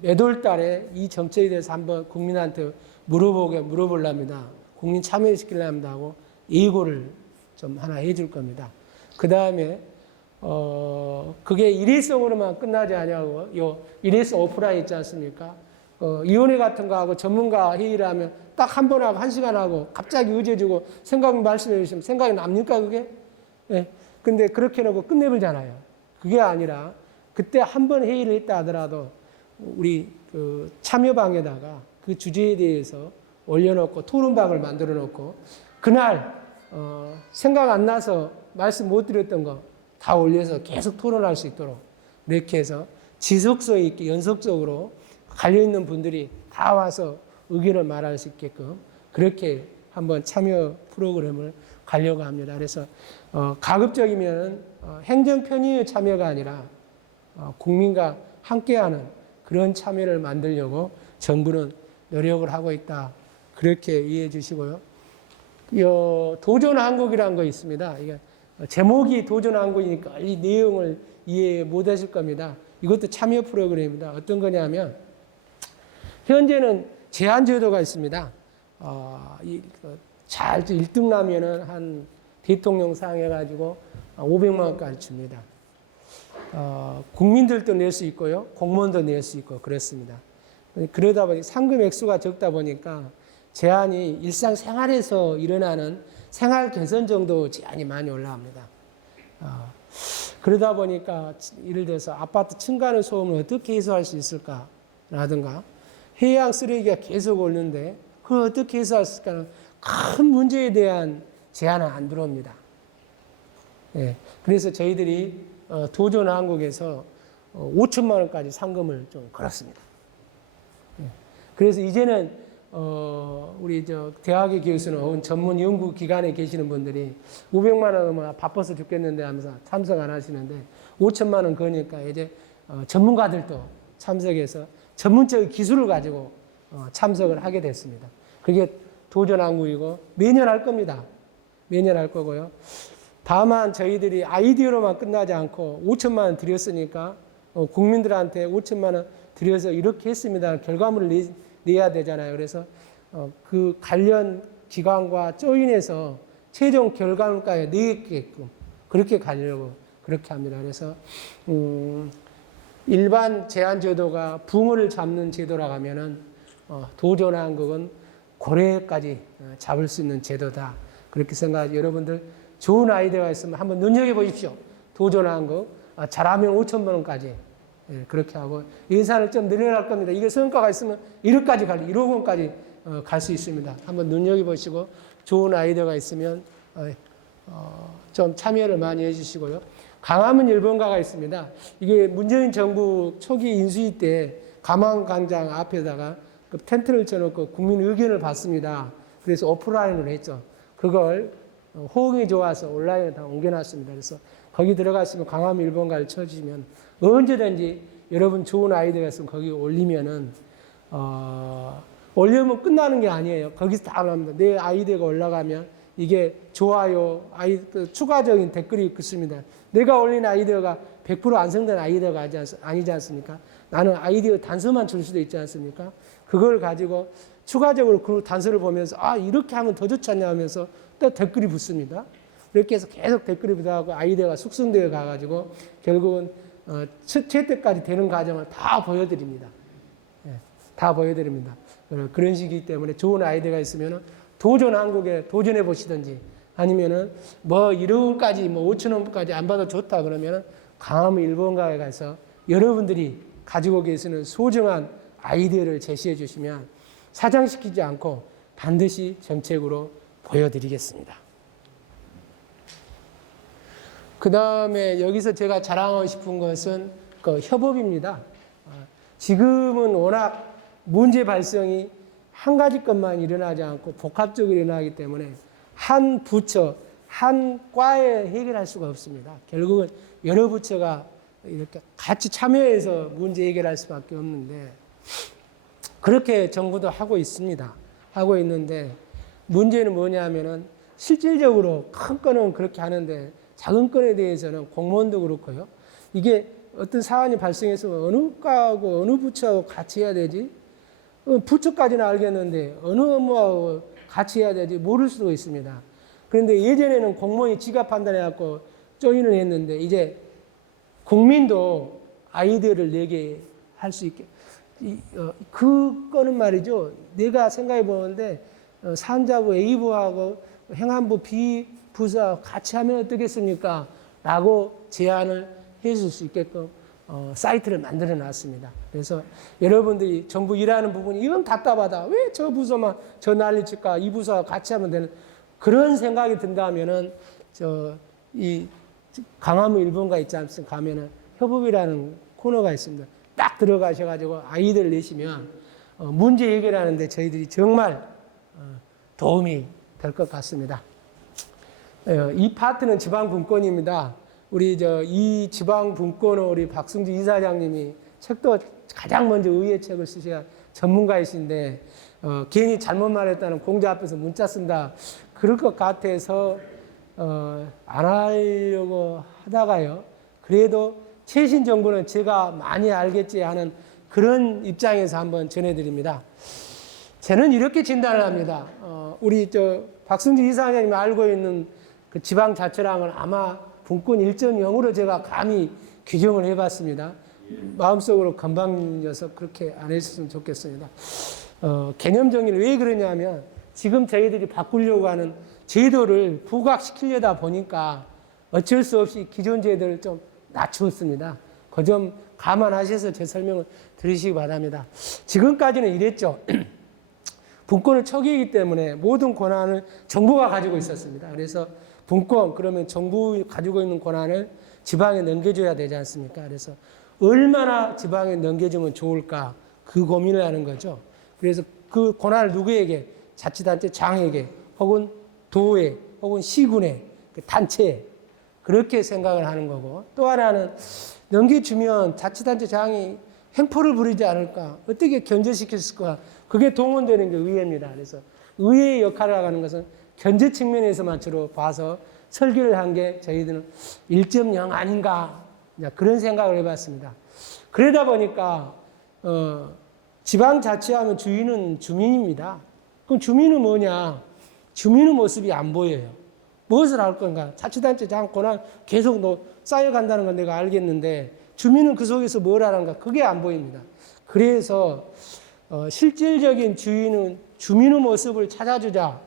매월 달에 이 정책에 대해서 한번 국민한테 물어보려합니다. 국민 참여시키려합니다 하고 예고를 좀 하나 해줄 겁니다. 그 다음에 그게 일회성으로만 끝나지 않냐고 요 일회성 오프라인 있지 않습니까? 위원회 같은 거 하고 전문가 회의를 하면 딱 한 번 하고 1시간 하고 갑자기 의제 주고 생각 말씀해 주시면 생각이 납니까 그게? 예. 근데 그렇게 해놓고 끝내버리잖아요. 그게 아니라 그때 한 번 회의를 했다 하더라도 우리 그 참여방에다가 그 주제에 대해서 올려놓고 토론방을 만들어 놓고 그날 생각 안 나서 말씀 못 드렸던 거 다 올려서 계속 토론할 수 있도록 이렇게 해서 지속성 있게 연속적으로 갈려있는 분들이 다 와서 의견을 말할 수 있게끔 그렇게 한번 참여 프로그램을 가려고 합니다. 그래서 가급적이면 행정 편의의 참여가 아니라 국민과 함께하는 그런 참여를 만들려고 정부는 노력을 하고 있다. 그렇게 이해해 주시고요. 도전한국이라는 거 있습니다. 이게 제목이 도전한국이니까 이 내용을 이해 못 하실 겁니다. 이것도 참여 프로그램입니다. 어떤 거냐면 현재는 제한 제도가 있습니다. 잘 1등 나면은 한 대통령 상 해가지고 500만 원까지 줍니다. 국민들도 낼 수 있고요. 공무원도 낼 수 있고 그렇습니다. 그러다 보니 상금 액수가 적다 보니까 제한이 일상생활에서 일어나는 생활 개선 정도 제한이 많이 올라갑니다. 그러다 보니까 예를 들어서 아파트 층간의 소음을 어떻게 해소할 수 있을까라든가 해양 쓰레기가 계속 오는데 그걸 어떻게 해소할 수 있을까는 큰 문제에 대한 제한은 안 들어옵니다. 예, 그래서 저희들이 도전한국에서 5천만 원까지 상금을 좀 걸었습니다. 예, 그래서 이제는 우리 대학의 교수는 혹은 전문 연구 기관에 계시는 분들이 500만 원은 바빠서 죽겠는데 하면서 참석 안 하시는데 5천만 원 거니까 이제 전문가들도 참석해서 전문적인 기술을 가지고 참석을 하게 됐습니다. 그게 도전한국이고 매년 할 겁니다. 매년 할 거고요. 다만 저희들이 아이디어로만 끝나지 않고 5천만 원 드렸으니까 국민들한테 5천만 원 들여서 이렇게 했습니다. 결과물을 내야 되잖아요. 그래서 그 관련 기관과 조인해서 최종 결과물까지 내게끔 그렇게 가려고 그렇게 합니다. 그래서 일반 제한 제도가 붕어를 잡는 제도라고 하면은 도전한국은 고래까지 잡을 수 있는 제도다. 그렇게 생각하죠. 여러분들 좋은 아이디어가 있으면 한번 눈여겨보십시오. 도전한국 잘하면 5천만 원까지 그렇게 하고 예산을 좀 늘려날 겁니다. 이게 성과가 있으면 1억까지 1억 원까지 갈 수 있습니다. 한번 눈여겨보시고 좋은 아이디어가 있으면 좀 참여를 많이 해주시고요. 강화문 일본가가 있습니다. 이게 문재인 정부 초기 인수위 때 감항광장 앞에다가 그 텐트를 쳐놓고 국민 의견을 받습니다. 그래서 오프라인으로 했죠. 그걸 호응이 좋아서 온라인에 다 옮겨놨습니다. 그래서 거기 들어가시면 강화문 일본가를 쳐주시면 언제든지 여러분 좋은 아이디어가 있으면 거기 올리면은 올려면 끝나는 게 아니에요. 거기서 다 올라갑니다. 내 아이디어가 올라가면 이게 좋아요, 추가적인 댓글이 있습니다. 내가 올린 아이디어가 100% 완성된 아이디어가 아니지 않습니까? 나는 아이디어 단서만 줄 수도 있지 않습니까? 그걸 가지고 추가적으로 그 단서를 보면서 이렇게 하면 더 좋지 않냐 하면서 또 댓글이 붙습니다. 이렇게 해서 계속 댓글이 붙어가고 아이디어가 숙성되어 가가지고 결국은 채택까지 되는 과정을 다 보여드립니다. 다 보여드립니다. 그런 식이기 때문에 좋은 아이디어가 있으면 도전한국에 도전해 보시든지 아니면은 1억 원까지 5천 원까지 안 받아도 좋다 그러면은 강화문 일본가에 가서 여러분들이 가지고 계시는 소중한 아이디어를 제시해 주시면 사장시키지 않고 반드시 정책으로 보여드리겠습니다. 그 다음에 여기서 제가 자랑하고 싶은 것은 그 협업입니다. 지금은 워낙 문제 발생이 한 가지 것만 일어나지 않고 복합적으로 일어나기 때문에 한 부처, 한 과에 해결할 수가 없습니다. 결국은 여러 부처가 이렇게 같이 참여해서 문제 해결할 수밖에 없는데 그렇게 정부도 하고 있습니다. 하고 있는데 문제는 뭐냐면은 실질적으로 큰 건은 그렇게 하는데 작은 건에 대해서는 공무원도 그렇고요. 이게 어떤 사안이 발생해서 어느 과하고 어느 부처하고 같이 해야 되지? 부처까지는 알겠는데 어느 업무하고 같이 해야 되지 모를 수도 있습니다. 그런데 예전에는 공무원이 지가 판단해갖고 조인을 했는데 이제 국민도 아이디어를 내게 할 수 있게 그거는 말이죠. 내가 생각해 보는데 산자부 A부하고 행안부 B부서 같이 하면 어떻겠습니까? 라고 제안을 해줄 수 있게끔 사이트를 만들어 놨습니다. 그래서 여러분들이 정부 일하는 부분이 이건 답답하다. 왜 저 부서만 저 난리 칠까? 이 부서와 같이 하면 되는 그런 생각이 든다면은 이 강화문 일본가 있지 않습니까? 가면은 협업이라는 코너가 있습니다. 딱 들어가셔가지고 아이디어를 내시면 문제 해결하는데 저희들이 정말 도움이 될 것 같습니다. 이 파트는 지방분권입니다. 우리 이 지방분권은 우리 박승주 이사장님이 책도 가장 먼저 의회 책을 쓰셔야 전문가이신데 괜히 잘못 말했다는 공자 앞에서 문자 쓴다 그럴 것 같아서 안 하려고 하다가요. 그래도 최신 정보는 제가 많이 알겠지 하는 그런 입장에서 한번 전해드립니다. 저는 이렇게 진단을 합니다. 우리 박승주 이사장님이 알고 있는 그 지방자치랑은 아마 분권 1.0으로 제가 감히 규정을 해봤습니다. 마음속으로 건방져서 그렇게 안 했으면 좋겠습니다. 개념 정의를 왜 그러냐면 지금 저희들이 바꾸려고 하는 제도를 부각시키려다 보니까 어쩔 수 없이 기존 제도를 좀 낮추었습니다. 그 점 감안하셔서 제 설명을 들으시기 바랍니다. 지금까지는 이랬죠. 분권을 초기이기 때문에 모든 권한을 정부가 가지고 있었습니다. 그래서 분권 그러면 정부 가지고 있는 권한을 지방에 넘겨줘야 되지 않습니까? 그래서 얼마나 지방에 넘겨주면 좋을까 그 고민을 하는 거죠. 그래서 그 권한을 누구에게 자치단체 장에게 혹은 도에 혹은 시군에 그 단체에 그렇게 생각을 하는 거고 또 하나는 넘겨주면 자치단체 장이 횡포를 부리지 않을까 어떻게 견제시켰을까 그게 동원되는 게 의회입니다. 그래서 의회의 역할을 하는 것은 견제 측면에서만 주로 봐서 설계를 한 게 저희들은 1.0 아닌가 이제 그런 생각을 해봤습니다. 그러다 보니까 지방자치하면 주인은 주민입니다. 그럼 주민은 뭐냐? 주민의 모습이 안 보여요. 무엇을 할 건가? 자치단체장 권한 계속 쌓여간다는 건 내가 알겠는데 주민은 그 속에서 뭘 하는가? 그게 안 보입니다. 그래서 실질적인 주민의 모습을 찾아주자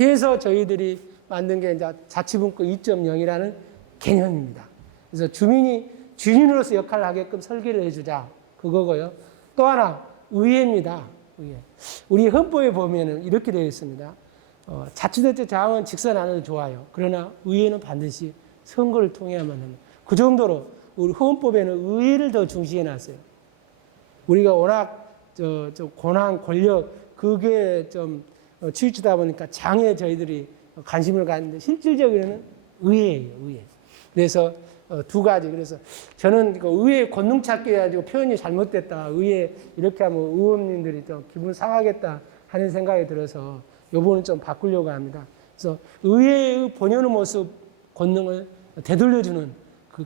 해서 저희들이 만든 게 이제 자치분권 2.0이라는 개념입니다. 그래서 주민이 주인으로서 역할을 하게끔 설계를 해주자 그거고요. 또 하나 의회입니다. 의회. 우리 헌법에 보면은 이렇게 되어 있습니다. 자치단체장은 직선 안 해도 좋아요. 그러나 의회는 반드시 선거를 통해야만 합니다. 그 정도로 우리 헌법에는 의회를 더 중시해 놨어요. 우리가 워낙 권한, 권력 그게 좀 치우치다 보니까 장에 저희들이 관심을 갖는데 실질적으로는 의회예요. 의회. 그래서 두 가지. 그래서 저는 의회 권능 찾기 해가지고 표현이 잘못됐다. 의회 이렇게 하면 의원님들이 좀 기분 상하겠다 하는 생각이 들어서 요번은 좀 바꾸려고 합니다. 그래서 의회의 본연의 모습, 권능을 되돌려주는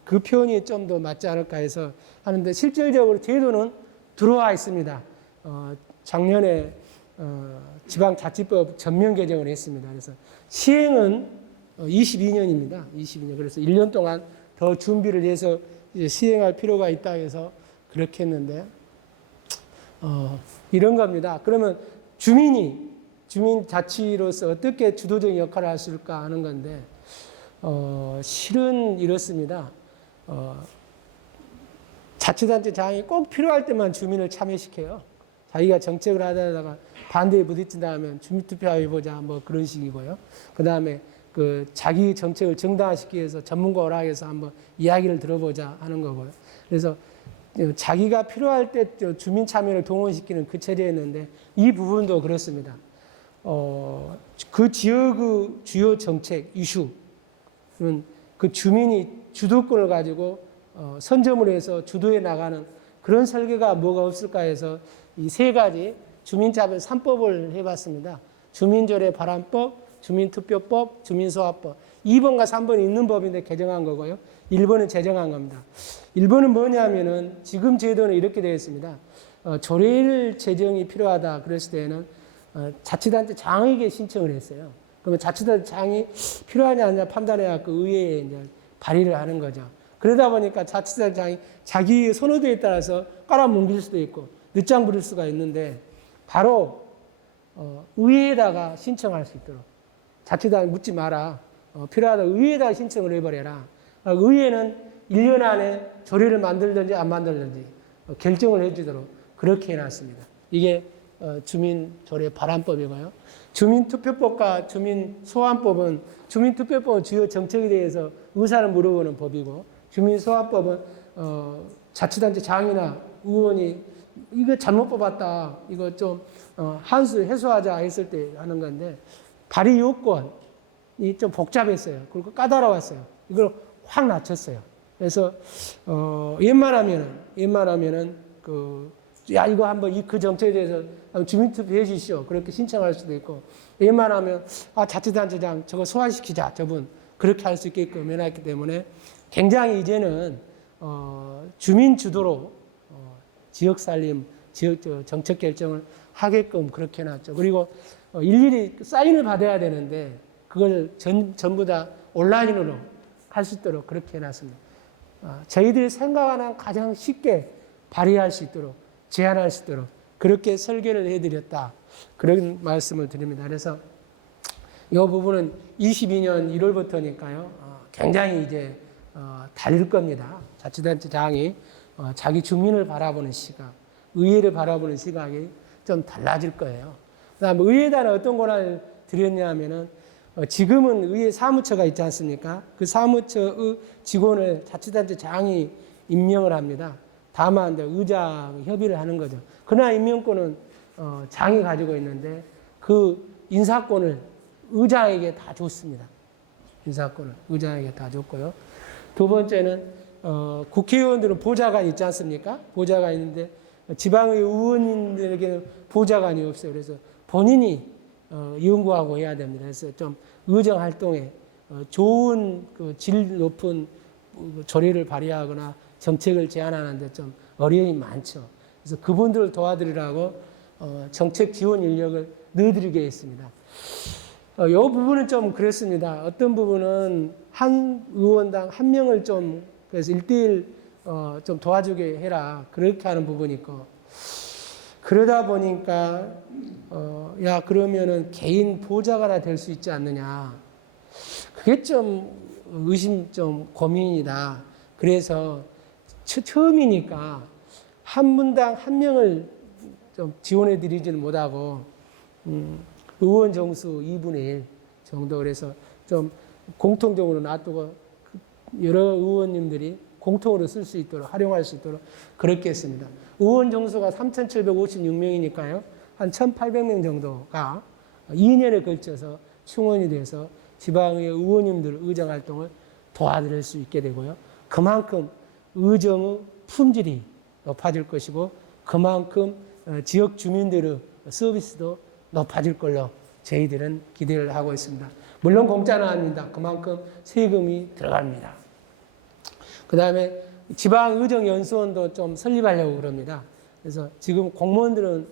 그 표현이 좀 더 맞지 않을까 해서 하는데 실질적으로 제도는 들어와 있습니다. 작년에 지방자치법 전면 개정을 했습니다. 그래서 시행은 22년입니다. 22년. 그래서 1년 동안 더 준비를 해서 이제 시행할 필요가 있다 해서 그렇게 했는데 이런 겁니다. 그러면 주민자치로서 어떻게 주도적인 역할을 할 수 있을까 하는 건데 실은 이렇습니다. 자치단체장이 꼭 필요할 때만 주민을 참여시켜요. 자기가 정책을 하다가 반대에 부딪힌다 하면 주민투표해보자 뭐 그런 식이고요. 그 다음에 자기 정책을 정당화시키기 위해서 전문가 오락해서 한번 이야기를 들어보자 하는 거고요. 그래서 자기가 필요할 때 주민 참여를 동원시키는 그 체제였는데 이 부분도 그렇습니다. 그 지역의 주요 정책, 이슈는 그 주민이 주도권을 가지고 선점을 해서 주도해 나가는 그런 설계가 뭐가 없을까 해서 이 세 가지 주민자본 3법을 해봤습니다. 주민조례 발안법, 주민투표법, 주민소화법. 2번과 3번이 있는 법인데 개정한 거고요. 1번은 제정한 겁니다. 1번은 뭐냐면은 지금 제도는 이렇게 되어 있습니다. 조례를 제정이 필요하다 그랬을 때는 자치단체 장에게 신청을 했어요. 그러면 자치단체 장이 필요하냐 아니냐 판단해야 그 의회에 이제 발의를 하는 거죠. 그러다 보니까 자치단체 장이 자기 선호도에 따라서 깔아뭉길 수도 있고 늦장 부릴 수가 있는데 바로 의회에다가 신청할 수 있도록 자치단체 묻지 마라. 필요하다 의회에다가 신청을 해버려라. 의회는 1년 안에 조례를 만들든지 안 만들든지 결정을 해주도록 그렇게 해놨습니다. 이게 주민조례 발안법이고요. 주민투표법과 주민소환법은 주민투표법은 주요 정책에 대해서 의사를 물어보는 법이고 주민소환법은 자치단체 장이나 의원이 이거 잘못 뽑았다. 이거 좀 한수 해소하자 했을 때 하는 건데 발의 요건이 좀 복잡했어요. 그리고 까다로웠어요. 이걸 확 낮췄어요. 그래서 웬만하면은 이거 한번 그 정책에 대해서 주민투표 해주시오. 그렇게 신청할 수도 있고 웬만하면 자치단체장 저거 소화시키자. 저분 그렇게 할 수 있게끔 해놨기 때문에 굉장히 이제는 주민 주도로 지역 살림, 지역 정책 결정을 하게끔 그렇게 해놨죠. 그리고 일일이 사인을 받아야 되는데 그걸 전부 다 온라인으로 할 수 있도록 그렇게 해놨습니다. 저희들이 생각하는 가장 쉽게 발의할 수 있도록 제안할 수 있도록 그렇게 설계를 해드렸다. 그런 말씀을 드립니다. 그래서 이 부분은 22년 1월부터니까요. 굉장히 이제 달릴 겁니다. 자치단체장이 자기 주민을 바라보는 시각, 의회를 바라보는 시각이 좀 달라질 거예요. 그다음에 의회에다는 어떤 권한을 드렸냐면은 지금은 의회 사무처가 있지 않습니까? 그 사무처의 직원을 자치단체장이 임명을 합니다. 다만 의장 협의를 하는 거죠. 그러나 임명권은 장이 가지고 있는데 그 인사권을 의장에게 다 줬습니다. 인사권을 의장에게 다 줬고요. 두 번째는 국회의원들은 보좌관이 있지 않습니까? 보좌관이 있는데 지방의 의원님들에게는 보좌관이 없어요. 그래서 본인이 연구하고 해야 됩니다. 그래서 좀 의정 활동에 좋은 질 높은 조례를 발의하거나 정책을 제안하는데 좀 어려움이 많죠. 그래서 그분들을 도와드리라고 정책 지원 인력을 넣어드리게 했습니다. 이 부분은 좀 그랬습니다. 어떤 부분은 한 의원당 한 명을 좀 그래서 1대1 좀 도와주게 해라 그렇게 하는 부분이 있고 그러다 보니까 야 그러면은 개인 보좌가 될 수 있지 않느냐 그게 좀 의심 좀 고민이다. 그래서 처음이니까 한 분당 한 명을 좀 지원해 드리지는 못하고 의원 정수 2분의 1 정도 그래서 좀 공통적으로 놔두고 여러 의원님들이 공통으로 쓸 수 있도록 활용할 수 있도록 그렇게 했습니다. 의원 정수가 3,756명이니까요. 한 1,800명 정도가 2년에 걸쳐서 충원이 돼서 지방의 의원님들 의정 활동을 도와드릴 수 있게 되고요. 그만큼 의정의 품질이 높아질 것이고 그만큼 지역 주민들의 서비스도 높아질 걸로 저희들은 기대를 하고 있습니다. 물론 공짜는 아닙니다. 그만큼 세금이 들어갑니다. 그 다음에 지방의정연수원도 좀 설립하려고 그럽니다. 그래서 지금 공무원들은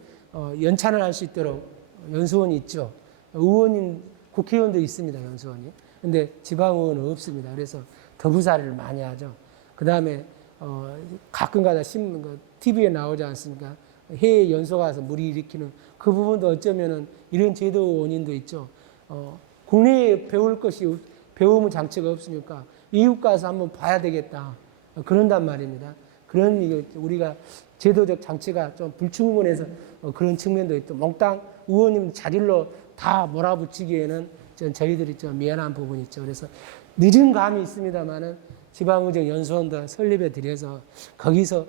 연찬을 할 수 있도록 연수원이 있죠. 의원님, 국회의원도 있습니다. 연수원이. 근데 지방의원은 없습니다. 그래서 더부살이를 많이 하죠. 그 다음에 가끔가다 TV에 나오지 않습니까? 해외 연수 가서 무리 일으키는 그 부분도 어쩌면은 이런 제도 원인도 있죠. 국내에 배울 것이 배우는 장치가 없으니까 이웃 가서 한번 봐야 되겠다. 그런단 말입니다. 그런 우리가 제도적 장치가 좀 불충분해서 그런 측면도 있고 몽땅 의원님 자질로 다 몰아붙이기에는 저희들이 좀 미안한 부분이 있죠. 그래서 늦은 감이 있습니다만은 지방의정 연수원도 설립해 드려서 거기서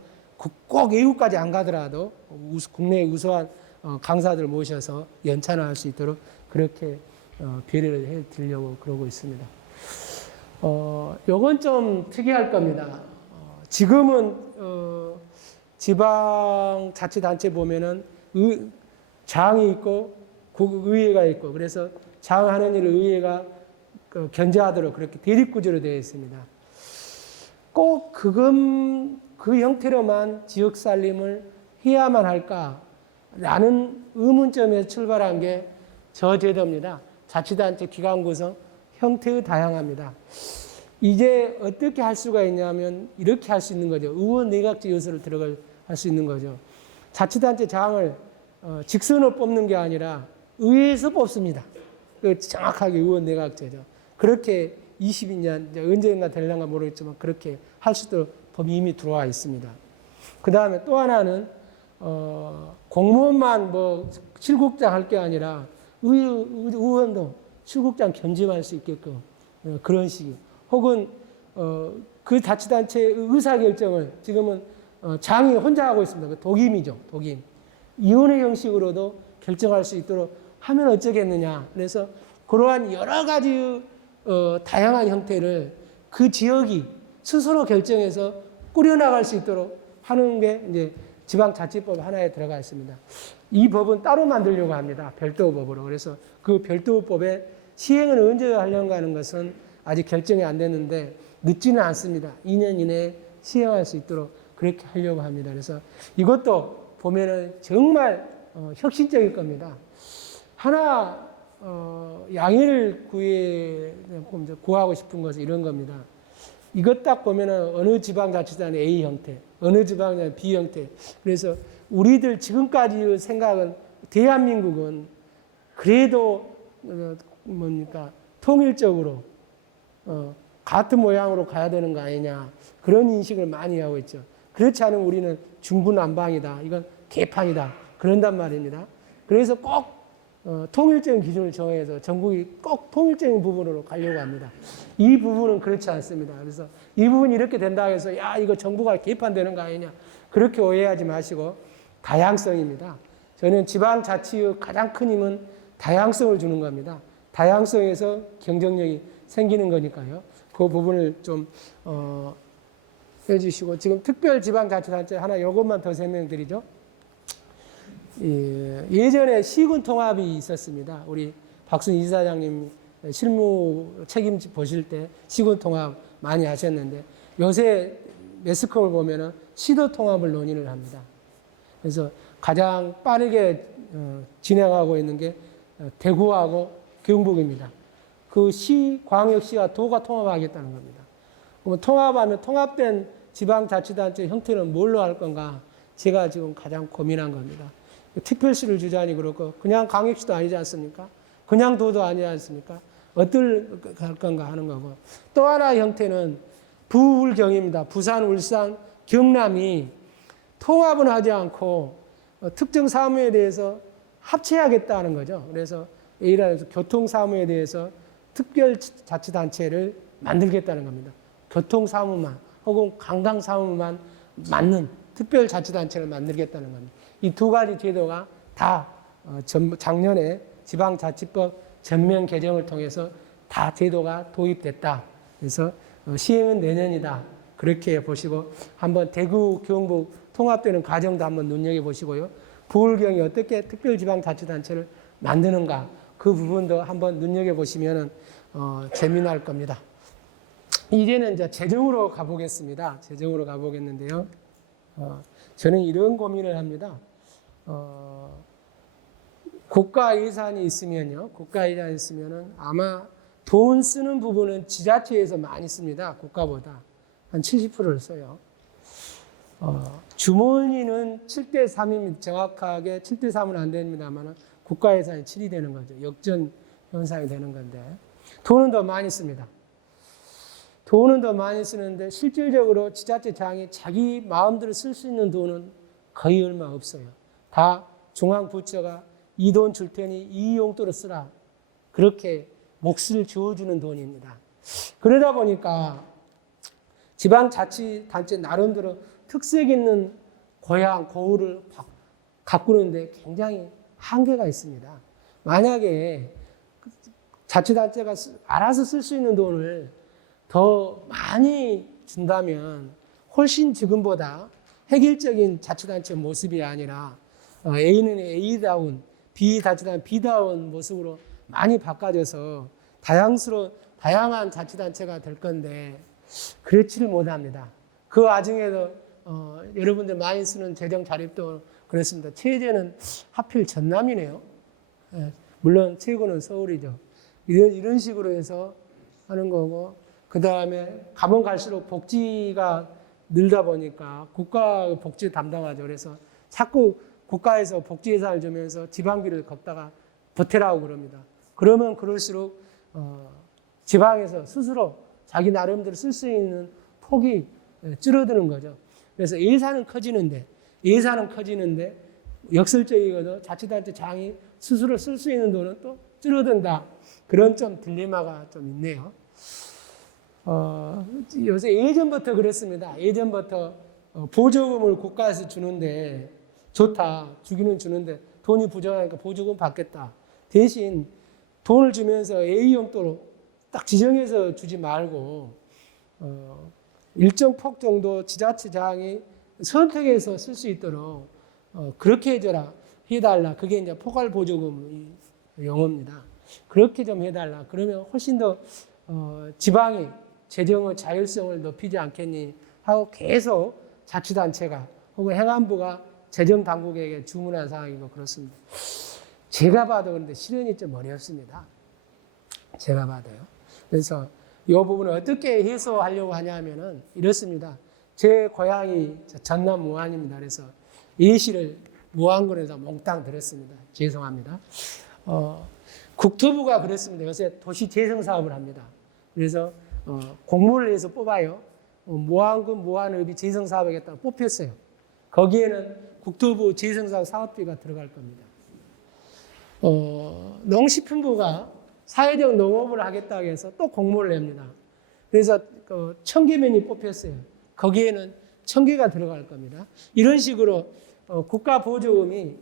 꼭 외국까지 안 가더라도 국내에 우수한 강사들 모셔서 연찬을 할 수 있도록 그렇게 배려를 해 드리려고 그러고 있습니다. 요건 좀 특이할 겁니다. 지금은 지방자치단체 보면은 장이 있고 의회가 있고 그래서 장하는 일을 의회가 견제하도록 그렇게 대립구조로 되어 있습니다. 꼭 그 형태로만 지역 살림을 해야만 할까라는 의문점에서 출발한 게 저 제도입니다. 자치단체 기관 구성 형태의 다양합니다. 이제 어떻게 할 수가 있냐면 이렇게 할 수 있는 거죠. 의원 내각제 요소를 들어갈 수 있는 거죠. 자치단체 장을 직선으로 뽑는 게 아니라 의회에서 뽑습니다. 정확하게 의원 내각제죠. 그렇게 22년 언젠가 될런가 모르겠지만 그렇게 할 수 있도록 법이 이미 들어와 있습니다. 그 다음에 또 하나는 공무원만 실국장 할 게 아니라 의원도 실국장 겸임할 수 있게끔 그런 식이요. 혹은 그 자치단체의 의사결정을 지금은 장이 혼자 하고 있습니다. 독임이죠. 독임. 위원회 형식으로도 결정할 수 있도록 하면 어쩌겠느냐. 그래서 그러한 여러 가지 다양한 형태를 그 지역이 스스로 결정해서 꾸려나갈 수 있도록 하는 게 이제 지방자치법 하나에 들어가 있습니다. 이 법은 따로 만들려고 합니다. 별도 법으로. 그래서 그 별도 법의 시행을 언제 하려고 하는 것은 아직 결정이 안 됐는데 늦지는 않습니다. 2년 이내에 시행할 수 있도록 그렇게 하려고 합니다. 그래서 이것도 보면은 정말 혁신적일 겁니다. 하나 양해를 구하고 싶은 것은 이런 겁니다. 이것 딱 보면은 어느 지방자치단은 A 형태, 어느 지방자치단은 B 형태. 그래서 우리들 지금까지 생각은 대한민국은 그래도 통일적으로 같은 모양으로 가야 되는 거 아니냐 그런 인식을 많이 하고 있죠. 그렇지 않으면 우리는 중구난방이다. 이건 개판이다. 그런단 말입니다. 그래서 꼭 통일적인 기준을 정해서 전국이 꼭 통일적인 부분으로 가려고 합니다. 이 부분은 그렇지 않습니다. 그래서 이 부분이 이렇게 된다 해서 야 이거 정부가 개판되는 거 아니냐 그렇게 오해하지 마시고 다양성입니다. 저는 지방자치의 가장 큰 힘은 다양성을 주는 겁니다. 다양성에서 경쟁력이 생기는 거니까요. 그 부분을 좀 해주시고 지금 특별지방자치단체 하나 이것만 더 설명드리죠. 예전에 시군 통합이 있었습니다. 우리 박순 이사장님 실무 책임 보실 때 시군 통합 많이 하셨는데 요새 매스컴을 보면은 시도 통합을 논의를 합니다. 그래서 가장 빠르게 진행하고 있는 게 대구하고 경북입니다. 그 시, 광역시와 도가 통합하겠다는 겁니다. 그럼 통합하면 통합된 지방자치단체 형태는 뭘로 할 건가? 제가 지금 가장 고민한 겁니다. 특별시를 주자니 그렇고 그냥 광역시도 아니지 않습니까? 그냥 도도 아니지 않습니까? 어떨 할 건가 하는 거고. 또 하나의 형태는 부울경입니다. 부산, 울산, 경남이 통합은 하지 않고 특정 사무에 대해서 합체하겠다는 거죠. 그래서 예를 들어서 교통사무에 대해서 특별자치단체를 만들겠다는 겁니다. 교통사무만 혹은 관광사무만 맞는 특별자치단체를 만들겠다는 겁니다. 이 두 가지 제도가 다 작년에 지방자치법 전면 개정을 통해서 다 제도가 도입됐다. 그래서 시행은 내년이다. 그렇게 보시고 한번 대구, 경북 통합되는 과정도 한번 눈여겨보시고요. 부울경이 어떻게 특별지방자치단체를 만드는가 그 부분도 한번 눈여겨보시면 재미날 겁니다. 이제는 이제 재정으로 가보겠습니다. 재정으로 가보겠는데요. 저는 이런 고민을 합니다. 국가 예산이 있으면요. 국가 예산이 있으면은 아마 돈 쓰는 부분은 지자체에서 많이 씁니다. 국가보다. 한 70%를 써요. 주머니는 7대 3입니다. 정확하게 7대 3은 안 됩니다만 국가 예산이 7이 되는 거죠. 역전 현상이 되는 건데 돈은 더 많이 씁니다. 돈은 더 많이 쓰는데 실질적으로 지자체장이 자기 마음대로 쓸 수 있는 돈은 거의 얼마 없어요. 다 중앙부처가 이 돈 줄 테니 이 용도로 쓰라. 그렇게 몫을 지어주는 돈입니다. 그러다 보니까 지방자치단체 나름대로 특색 있는 고향, 고을을 가꾸는데 굉장히 한계가 있습니다. 만약에 자치단체가 알아서 쓸 수 있는 돈을 더 많이 준다면 훨씬 지금보다 획일적인 자치단체 모습이 아니라 A는 A다운, B자치단체 B다운 모습으로 많이 바꿔져서 다양한 자치단체가 될 건데 그렇지를 못합니다. 그 와중에도 여러분들 많이 쓰는 재정 자립도 그렇습니다. 최저는 하필 전남이네요. 물론 최고는 서울이죠. 이런 식으로 해서 하는 거고 그 다음에 가면 갈수록 복지가 늘다 보니까 국가 복지 담당하죠. 그래서 자꾸 국가에서 복지 예산을 주면서 지방비를 걷다가 보태라고 그럽니다. 그러면 그럴수록 지방에서 스스로 자기 나름대로 쓸 수 있는 폭이 줄어드는 거죠. 그래서 예산은 커지는데 역설적이거든 자치단체 장이 스스로 쓸 수 있는 돈은 또 줄어든다. 그런 좀 딜레마가 좀 있네요. 요새 예전부터 그랬습니다. 예전부터 보조금을 국가에서 주는데 좋다. 주기는 주는데 돈이 부족하니까 보조금 받겠다. 대신 돈을 주면서 A 용도로 딱 지정해서 주지 말고 일정 폭 정도 지자체장이 선택해서 쓸 수 있도록 그렇게 해달라. 그게 이제 포괄 보조금 용어입니다. 그렇게 좀 해달라. 그러면 훨씬 더 지방이 재정의 자율성을 높이지 않겠니 하고 계속 자치단체가 혹은 행안부가 재정당국에게 주문한 상황이고 그렇습니다. 제가 봐도 그런데 실현이 좀 어렵습니다. 제가 봐도요. 그래서 이 부분을 어떻게 해소하려고 하냐면은 이렇습니다. 제 고향이 전남 무안입니다. 그래서 예시를 무안군에서 몽땅 들었습니다. 죄송합니다. 국토부가 그랬습니다. 요새 도시 재생 사업을 합니다. 그래서 공모를 해서 뽑아요. 무안군 무안읍이 재생 사업하겠다고 뽑혔어요. 거기에는 국토부 재생 사업 사업비가 들어갈 겁니다. 농식품부가 사회적 농업을 하겠다고 해서 또 공모를 냅니다. 그래서 1000개면이 뽑혔어요. 거기에는 1000개가 들어갈 겁니다. 이런 식으로 국가 보조금이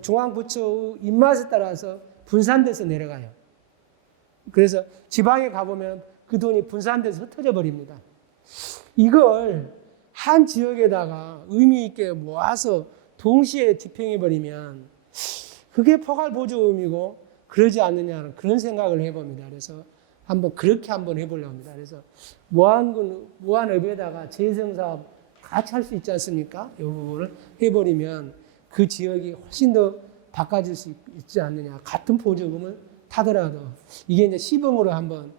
중앙부처의 입맛에 따라서 분산돼서 내려가요. 그래서 지방에 가보면 그 돈이 분산돼서 흩어져 버립니다. 이걸 한 지역에다가 의미 있게 모아서 동시에 집행해 버리면 그게 포괄 보조금이고 그러지 않느냐는 그런 생각을 해봅니다. 그래서 한번 그렇게 한번 해보려고 합니다. 그래서 무한읍에다가 재생사업 같이 할 수 있지 않습니까? 이 부분을 해버리면 그 지역이 훨씬 더 바꿔질 수 있지 않느냐. 같은 보조금을 타더라도 이게 이제 시범으로 한번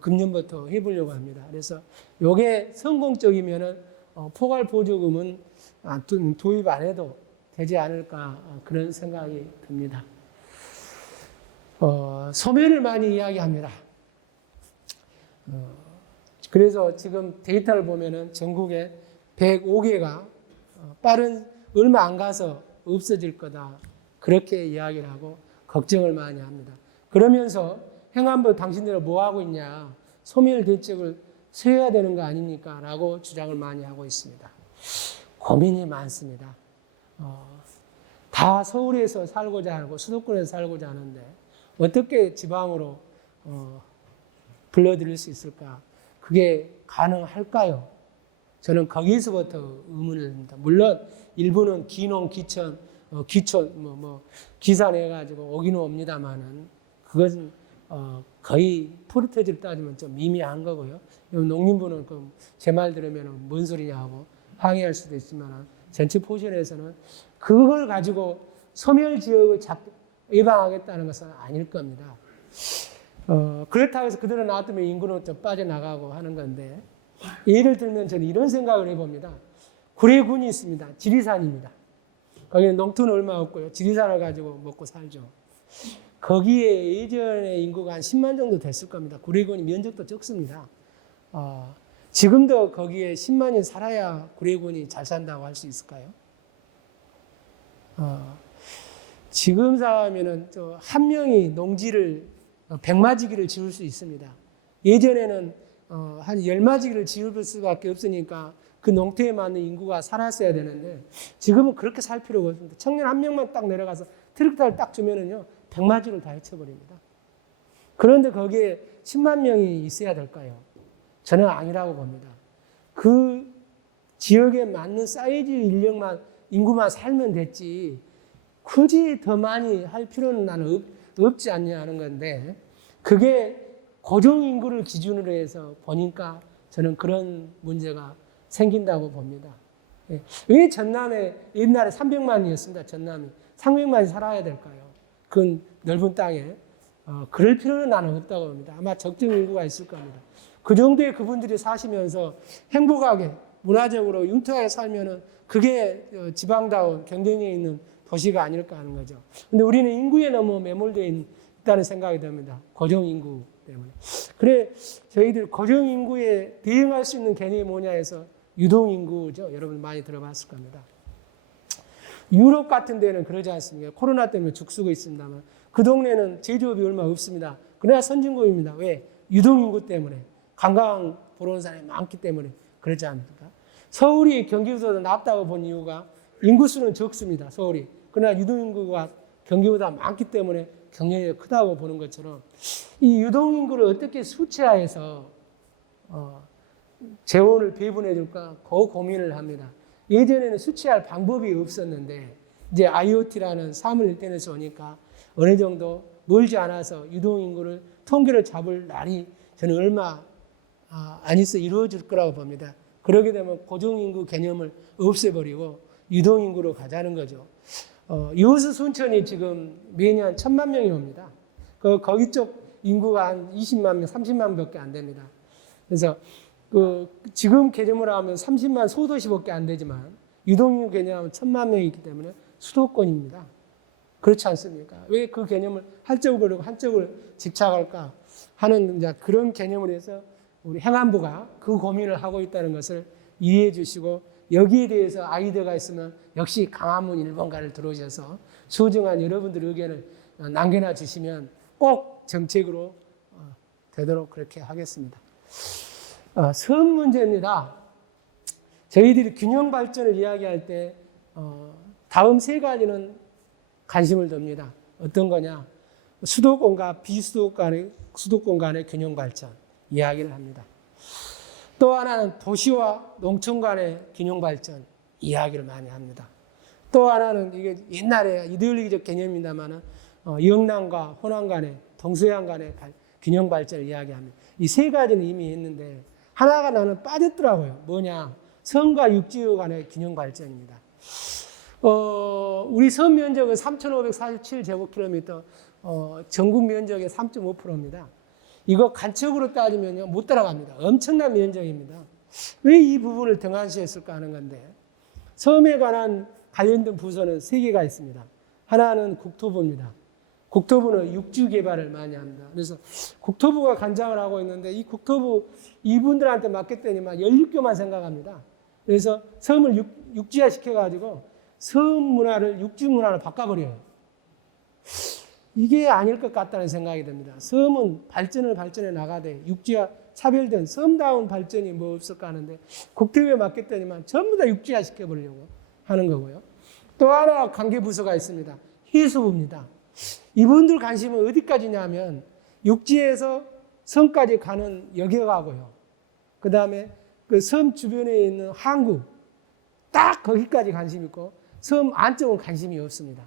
금년부터 해보려고 합니다. 그래서 이게 성공적이면은 포괄 보조금은 도입 안 해도 되지 않을까 그런 생각이 듭니다. 소멸을 많이 이야기합니다. 그래서 지금 데이터를 보면은 전국에 105개가 얼마 안 가서 없어질 거다. 그렇게 이야기를 하고 걱정을 많이 합니다. 그러면서 행안부 당신들은 뭐 하고 있냐. 소멸 대책을 세워야 되는 거 아닙니까? 라고 주장을 많이 하고 있습니다. 고민이 많습니다. 다 서울에서 살고자 하고 수도권에서 살고자 하는데 어떻게 지방으로 불러들일 수 있을까? 그게 가능할까요? 저는 거기서부터 의문을 듭니다. 물론 일부는 기농, 기천, 기산해가지고 오기는 옵니다만은 그것은 거의 프로테이지를 따지면 좀 미미한 거고요. 농민분은 제 말 들으면 뭔 소리냐 하고 항의할 수도 있지만 전체 포션에서는 그걸 가지고 소멸 지역을 예방하겠다는 것은 아닐 겁니다. 그렇다고 해서 그대로 놔두면 인구는 좀 빠져나가고 하는 건데 예를 들면 저는 이런 생각을 해봅니다. 구례군이 있습니다. 지리산입니다. 거기는 농토는 얼마 없고요. 지리산을 가지고 먹고 살죠. 거기에 예전에 인구가 한 10만 정도 됐을 겁니다. 구례군이 면적도 적습니다. 지금도 거기에 10만이 살아야 구례군이 잘 산다고 할 수 있을까요? 지금 상황이면은 한 명이 농지를 100마지기를 지을 수 있습니다. 예전에는 한 10마지기를 지을 수밖에 없으니까 그 농토에 맞는 인구가 살았어야 되는데 지금은 그렇게 살 필요가 없습니다. 청년 한 명만 딱 내려가서 트랙터를 딱 주면은요 100마지를 다 해쳐버립니다. 그런데 거기에 10만 명이 있어야 될까요? 저는 아니라고 봅니다. 그 지역에 맞는 사이즈 인구만 살면 됐지 굳이 더 많이 할 필요는 나는 없지 않냐 하는 건데 그게 고정인구를 기준으로 해서 보니까 저는 그런 문제가 생긴다고 봅니다. 왜 전남에 옛날에 300만이었습니다. 전남이 300만이 살아야 될까요? 그 넓은 땅에 그럴 필요는 나는 없다고 봅니다. 아마 적정 인구가 있을 겁니다. 그 정도의 그분들이 사시면서 행복하게 문화적으로 융통하게 살면은 그게 지방다운 경쟁력이 있는 도시가 아닐까 하는 거죠. 근데 우리는 인구에 너무 매몰되어 있다는 생각이 듭니다. 고정인구 때문에. 그래, 저희들 고정인구에 대응할 수 있는 개념이 뭐냐 해서 유동인구죠. 여러분 많이 들어봤을 겁니다. 유럽 같은 데는 그러지 않습니까? 코로나 때문에 죽쓰고 있습니다만 그 동네는 제조업이 얼마 없습니다. 그러나 선진국입니다. 왜? 유동인구 때문에. 관광 보러 온 사람이 많기 때문에 그렇지 않습니까? 서울이 경기보다 낫다고 본 이유가 인구수는 적습니다. 서울이. 그러나 유동인구가 경기보다 많기 때문에 경쟁력이 크다고 보는 것처럼 이 유동인구를 어떻게 수치화해서 재원을 배분해 줄까 그 고민을 합니다. 예전에는 수치할 방법이 없었는데 이제 IoT라는 사물 일대에서 오니까 어느 정도 멀지 않아서 유동인구를 통계를 잡을 날이 저는 얼마 안 있어 이루어질 거라고 봅니다. 그러게 되면 고정인구 개념을 없애버리고 유동인구로 가자는 거죠. 여수 순천이 지금 매년 1,000만 명이 옵니다. 거기 쪽 인구가 한 20만 명, 30만 명밖에 안 됩니다. 그래서 지금 개념으로 하면 30만 소도시밖에 안 되지만 유동인구 개념하면 1,000만 명이 있기 때문에 수도권입니다. 그렇지 않습니까? 왜 그 개념을 한쪽을 버리고 한쪽을 집착할까 하는 이제 그런 개념으로 해서 우리 행안부가 그 고민을 하고 있다는 것을 이해해 주시고 여기에 대해서 아이디어가 있으면 역시 강화문 1번가를 들어오셔서 소중한 여러분들 의견을 남겨놔 주시면 꼭 정책으로 되도록 그렇게 하겠습니다. 선 문제입니다. 저희들이 균형 발전을 이야기할 때 다음 세 가지는 관심을 둡니다. 어떤 거냐? 수도권과 수도권 간의 균형 발전 이야기를 합니다. 또 하나는 도시와 농촌 간의 균형 발전 이야기를 많이 합니다. 또 하나는 이게 옛날에 이데올로기적 개념입니다만은 영남과 호남 간의 동서양 간의 균형 발전을 이야기합니다. 이 세 가지는 이미 했는데 하나가 나는 빠졌더라고요. 뭐냐? 섬과 육지 간의 균형 발전입니다. 우리 섬 면적은 3,547제곱킬로미터, 전국 면적의 3.5%입니다. 이거 간척으로 따지면요, 못 따라갑니다. 엄청난 면적입니다. 왜 이 부분을 등한시했을까 하는 건데, 섬에 관한 관련된 부서는 3개가 있습니다. 하나는 국토부입니다. 국토부는 육지 개발을 많이 합니다. 그래서 국토부가 관장을 하고 있는데 이 국토부 이분들한테 맡겼더니만 16개만 생각합니다. 그래서 섬을 육지화 시켜가지고 섬 문화를 육지 문화로 바꿔버려요. 이게 아닐 것 같다는 생각이 듭니다. 섬은 발전해 나가되 육지화 차별된 섬다운 발전이 뭐 없을까 하는데 국토부에 맡겼더니만 전부 다 육지화 시켜버리려고 하는 거고요. 또 하나 관계부서가 있습니다. 해수부입니다. 이분들 관심은 어디까지냐면 육지에서 섬까지 가는 여객하고요. 그 다음에 그 섬 주변에 있는 항구, 딱 거기까지 관심 있고 섬 안쪽은 관심이 없습니다.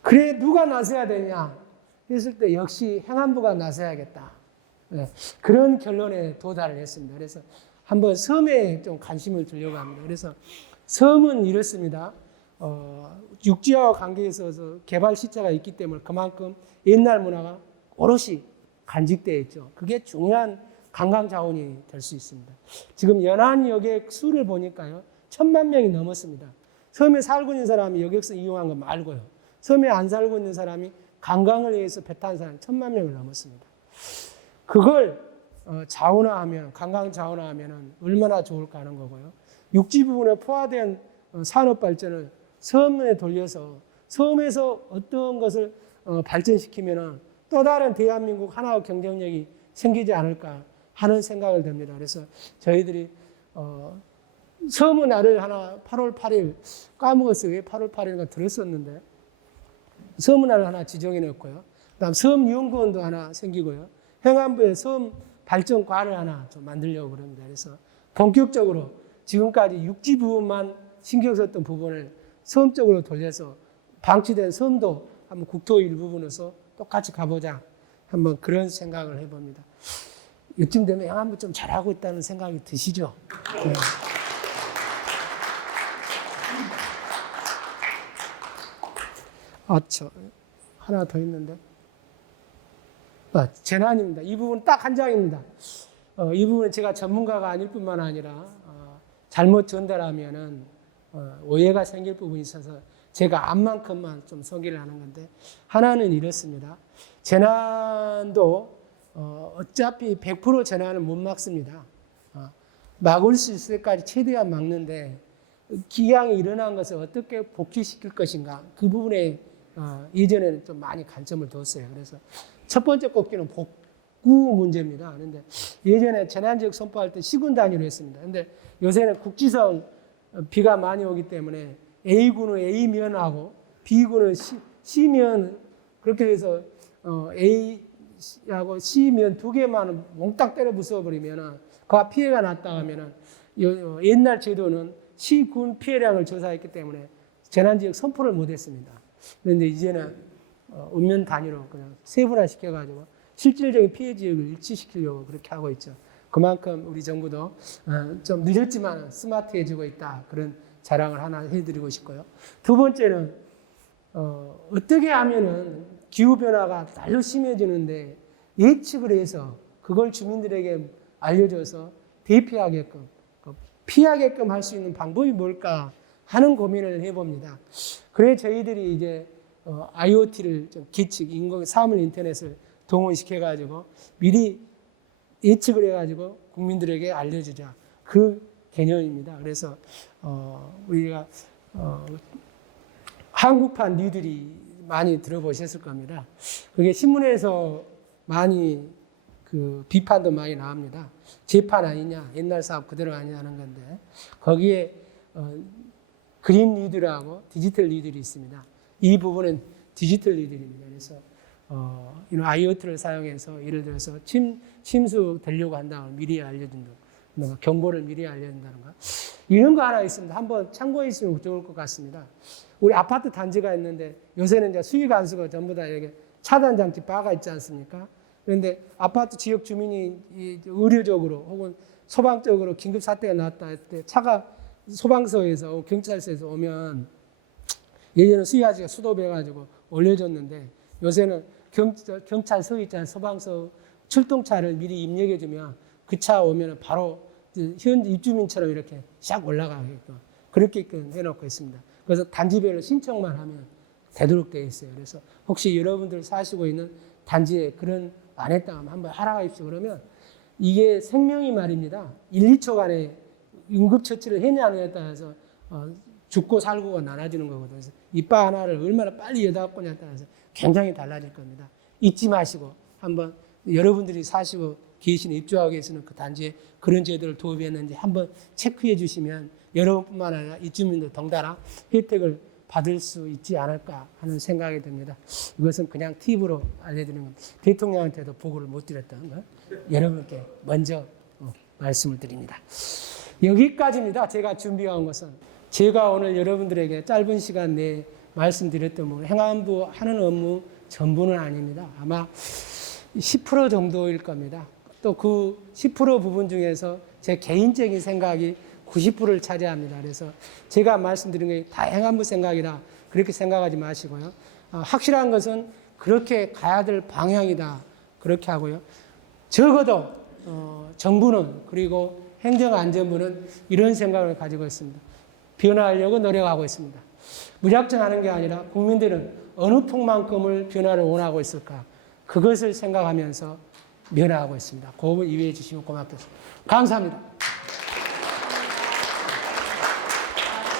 그래 누가 나서야 되냐 했을 때 역시 행안부가 나서야겠다. 네, 그런 결론에 도달을 했습니다. 그래서 한번 섬에 좀 관심을 두려고 합니다. 그래서 섬은 이렇습니다. 육지와 관계에 있어서 개발 시차가 있기 때문에 그만큼 옛날 문화가 오롯이 간직되어 있죠. 그게 중요한 관광 자원이 될 수 있습니다. 지금 연안 여객 수를 보니까요, 1,000만 명이 넘었습니다. 섬에 살고 있는 사람이 여객선 이용한 거 말고요. 섬에 안 살고 있는 사람이 관광을 위해서 배 탄 사람이 1,000만 명을 넘었습니다. 그걸 자원화하면, 관광 자원화하면 얼마나 좋을까 하는 거고요. 육지 부분에 포화된 산업 발전을 섬에 돌려서 섬에서 어떤 것을 발전시키면 또 다른 대한민국 하나의 경쟁력이 생기지 않을까 하는 생각을 듭니다. 그래서 저희들이 섬의 날을 하나 8월 8일 까먹었어요. 왜 8월 8일인가 들었었는데 섬의 날을 하나 지정해 놨고요. 그다음 섬연구원도 하나 생기고요. 행안부에 섬 발전과를 하나 좀 만들려고 그럽니다. 그래서 본격적으로 지금까지 육지 부분만 신경 썼던 부분을 섬 쪽으로 돌려서 방치된 섬도 한번 국토 일부분에서 똑같이 가보자. 한번 그런 생각을 해봅니다. 이쯤 되면 행안부 좀 잘하고 있다는 생각이 드시죠? 네. 하나 더 있는데. 재난입니다. 이 부분 딱 한 장입니다. 이 부분은 제가 전문가가 아닐 뿐만 아니라 잘못 전달하면은 오해가 생길 부분이 있어서 제가 암만큼만 좀 소개를 하는 건데 하나는 이렇습니다. 재난도 어차피 100% 재난은 못 막습니다. 막을 수 있을 때까지 최대한 막는데 기왕이 일어난 것을 어떻게 복귀시킬 것인가 그 부분에 예전에는 좀 많이 관점을 뒀어요. 그래서 첫 번째 꼽기는 복구 문제입니다. 그런데 예전에 재난지역 선포할 때 시군 단위로 했습니다. 그런데 요새는 국지성 비가 많이 오기 때문에 A군은 A면하고 B군은 C면 그렇게 해서 A하고 C면 두 개만 몽딱 때려 부숴버리면 그 피해가 났다 하면 옛날 제도는 C군 피해량을 조사했기 때문에 재난지역 선포를 못했습니다. 그런데 이제는 읍면 단위로 그냥 세분화 시켜가지고 실질적인 피해 지역을 일치시키려고 그렇게 하고 있죠. 그만큼 우리 정부도 좀 늦었지만 스마트해지고 있다. 그런 자랑을 하나 해드리고 싶고요. 두 번째는 어떻게 하면은 기후변화가 날로 심해지는데 예측을 해서 그걸 주민들에게 알려줘서 대피하게끔 피하게끔 할 수 있는 방법이 뭘까 하는 고민을 해봅니다. 그래 저희들이 이제 IoT를 좀 기측, 사물 인터넷을 동원시켜가지고 미리 예측을 해가지고 국민들에게 알려주자. 그 개념입니다. 그래서 우리가 한국판 뉴딜이 많이 들어보셨을 겁니다. 그게 신문에서 많이 그 비판도 많이 나옵니다. 재판 아니냐, 옛날 사업 그대로 아니냐는 건데 거기에 그린 뉴딜하고 디지털 뉴딜이 있습니다. 이 부분은 디지털 뉴딜입니다. 그래서 이런 IoT를 사용해서 예를 들어서 침수 되려고 한다면 미리 알려준다. 경보를 미리 알려준다든가. 이런 거 하나 있습니다. 한번 참고해 있으면 좋을 것 같습니다. 우리 아파트 단지가 있는데 요새는 이제 수위 간수가 전부 다 이렇게 차단 장치 바가 있지 않습니까? 그런데 아파트 지역 주민이 의료적으로 혹은 소방적으로 긴급 사태가 났다 할 때 차가 소방서에서 경찰서에서 오면 예전에 수리아저씨가 수도배가지고 올려줬는데 요새는 경찰서 있잖아요. 소방서 출동차를 미리 입력해주면 그 차 오면 바로 현 입주민처럼 이렇게 샥 올라가게끔 그렇게 해놓고 있습니다. 그래서 단지별로 신청만 하면 되도록 되어 있어요. 그래서 혹시 여러분들 사시고 있는 단지에 그런 안 했다 하면 한번 하라가 입시오. 그러면 이게 생명이 말입니다. 1, 2초간에 응급처치를 했냐 안 했냐 따라서 죽고 살고가 나눠지는 거거든요. 그래서 이빠 하나를 얼마나 빨리 여닫고냐에 따라서 굉장히 달라질 겁니다. 잊지 마시고 한번 여러분들이 사시고 계신 입주하고 계시는 그 단지에 그런 제도를 도입했는지 한번 체크해 주시면 여러분뿐만 아니라 입주민도 덩달아 혜택을 받을 수 있지 않을까 하는 생각이 듭니다. 이것은 그냥 팁으로 알려드리는 겁니다. 대통령한테도 보고를 못 드렸던 거 여러분께 먼저 말씀을 드립니다. 여기까지입니다. 제가 준비한 것은 제가 오늘 여러분들에게 짧은 시간 내에 말씀드렸던 뭐 행안부 하는 업무 전부는 아닙니다. 아마 10% 정도일 겁니다. 또 그 10% 부분 중에서 제 개인적인 생각이 90%를 차지합니다. 그래서 제가 말씀드린 게 다 행안부 생각이라 그렇게 생각하지 마시고요. 확실한 것은 그렇게 가야 될 방향이다. 그렇게 하고요. 적어도 정부는 그리고 행정안전부는 이런 생각을 가지고 있습니다. 변화하려고 노력하고 있습니다. 무작정 하는 게 아니라 국민들은 어느 폭만큼을 변화를 원하고 있을까? 그것을 생각하면서 변화하고 있습니다. 그 부분 이해해 주시면 고맙겠습니다. 감사합니다.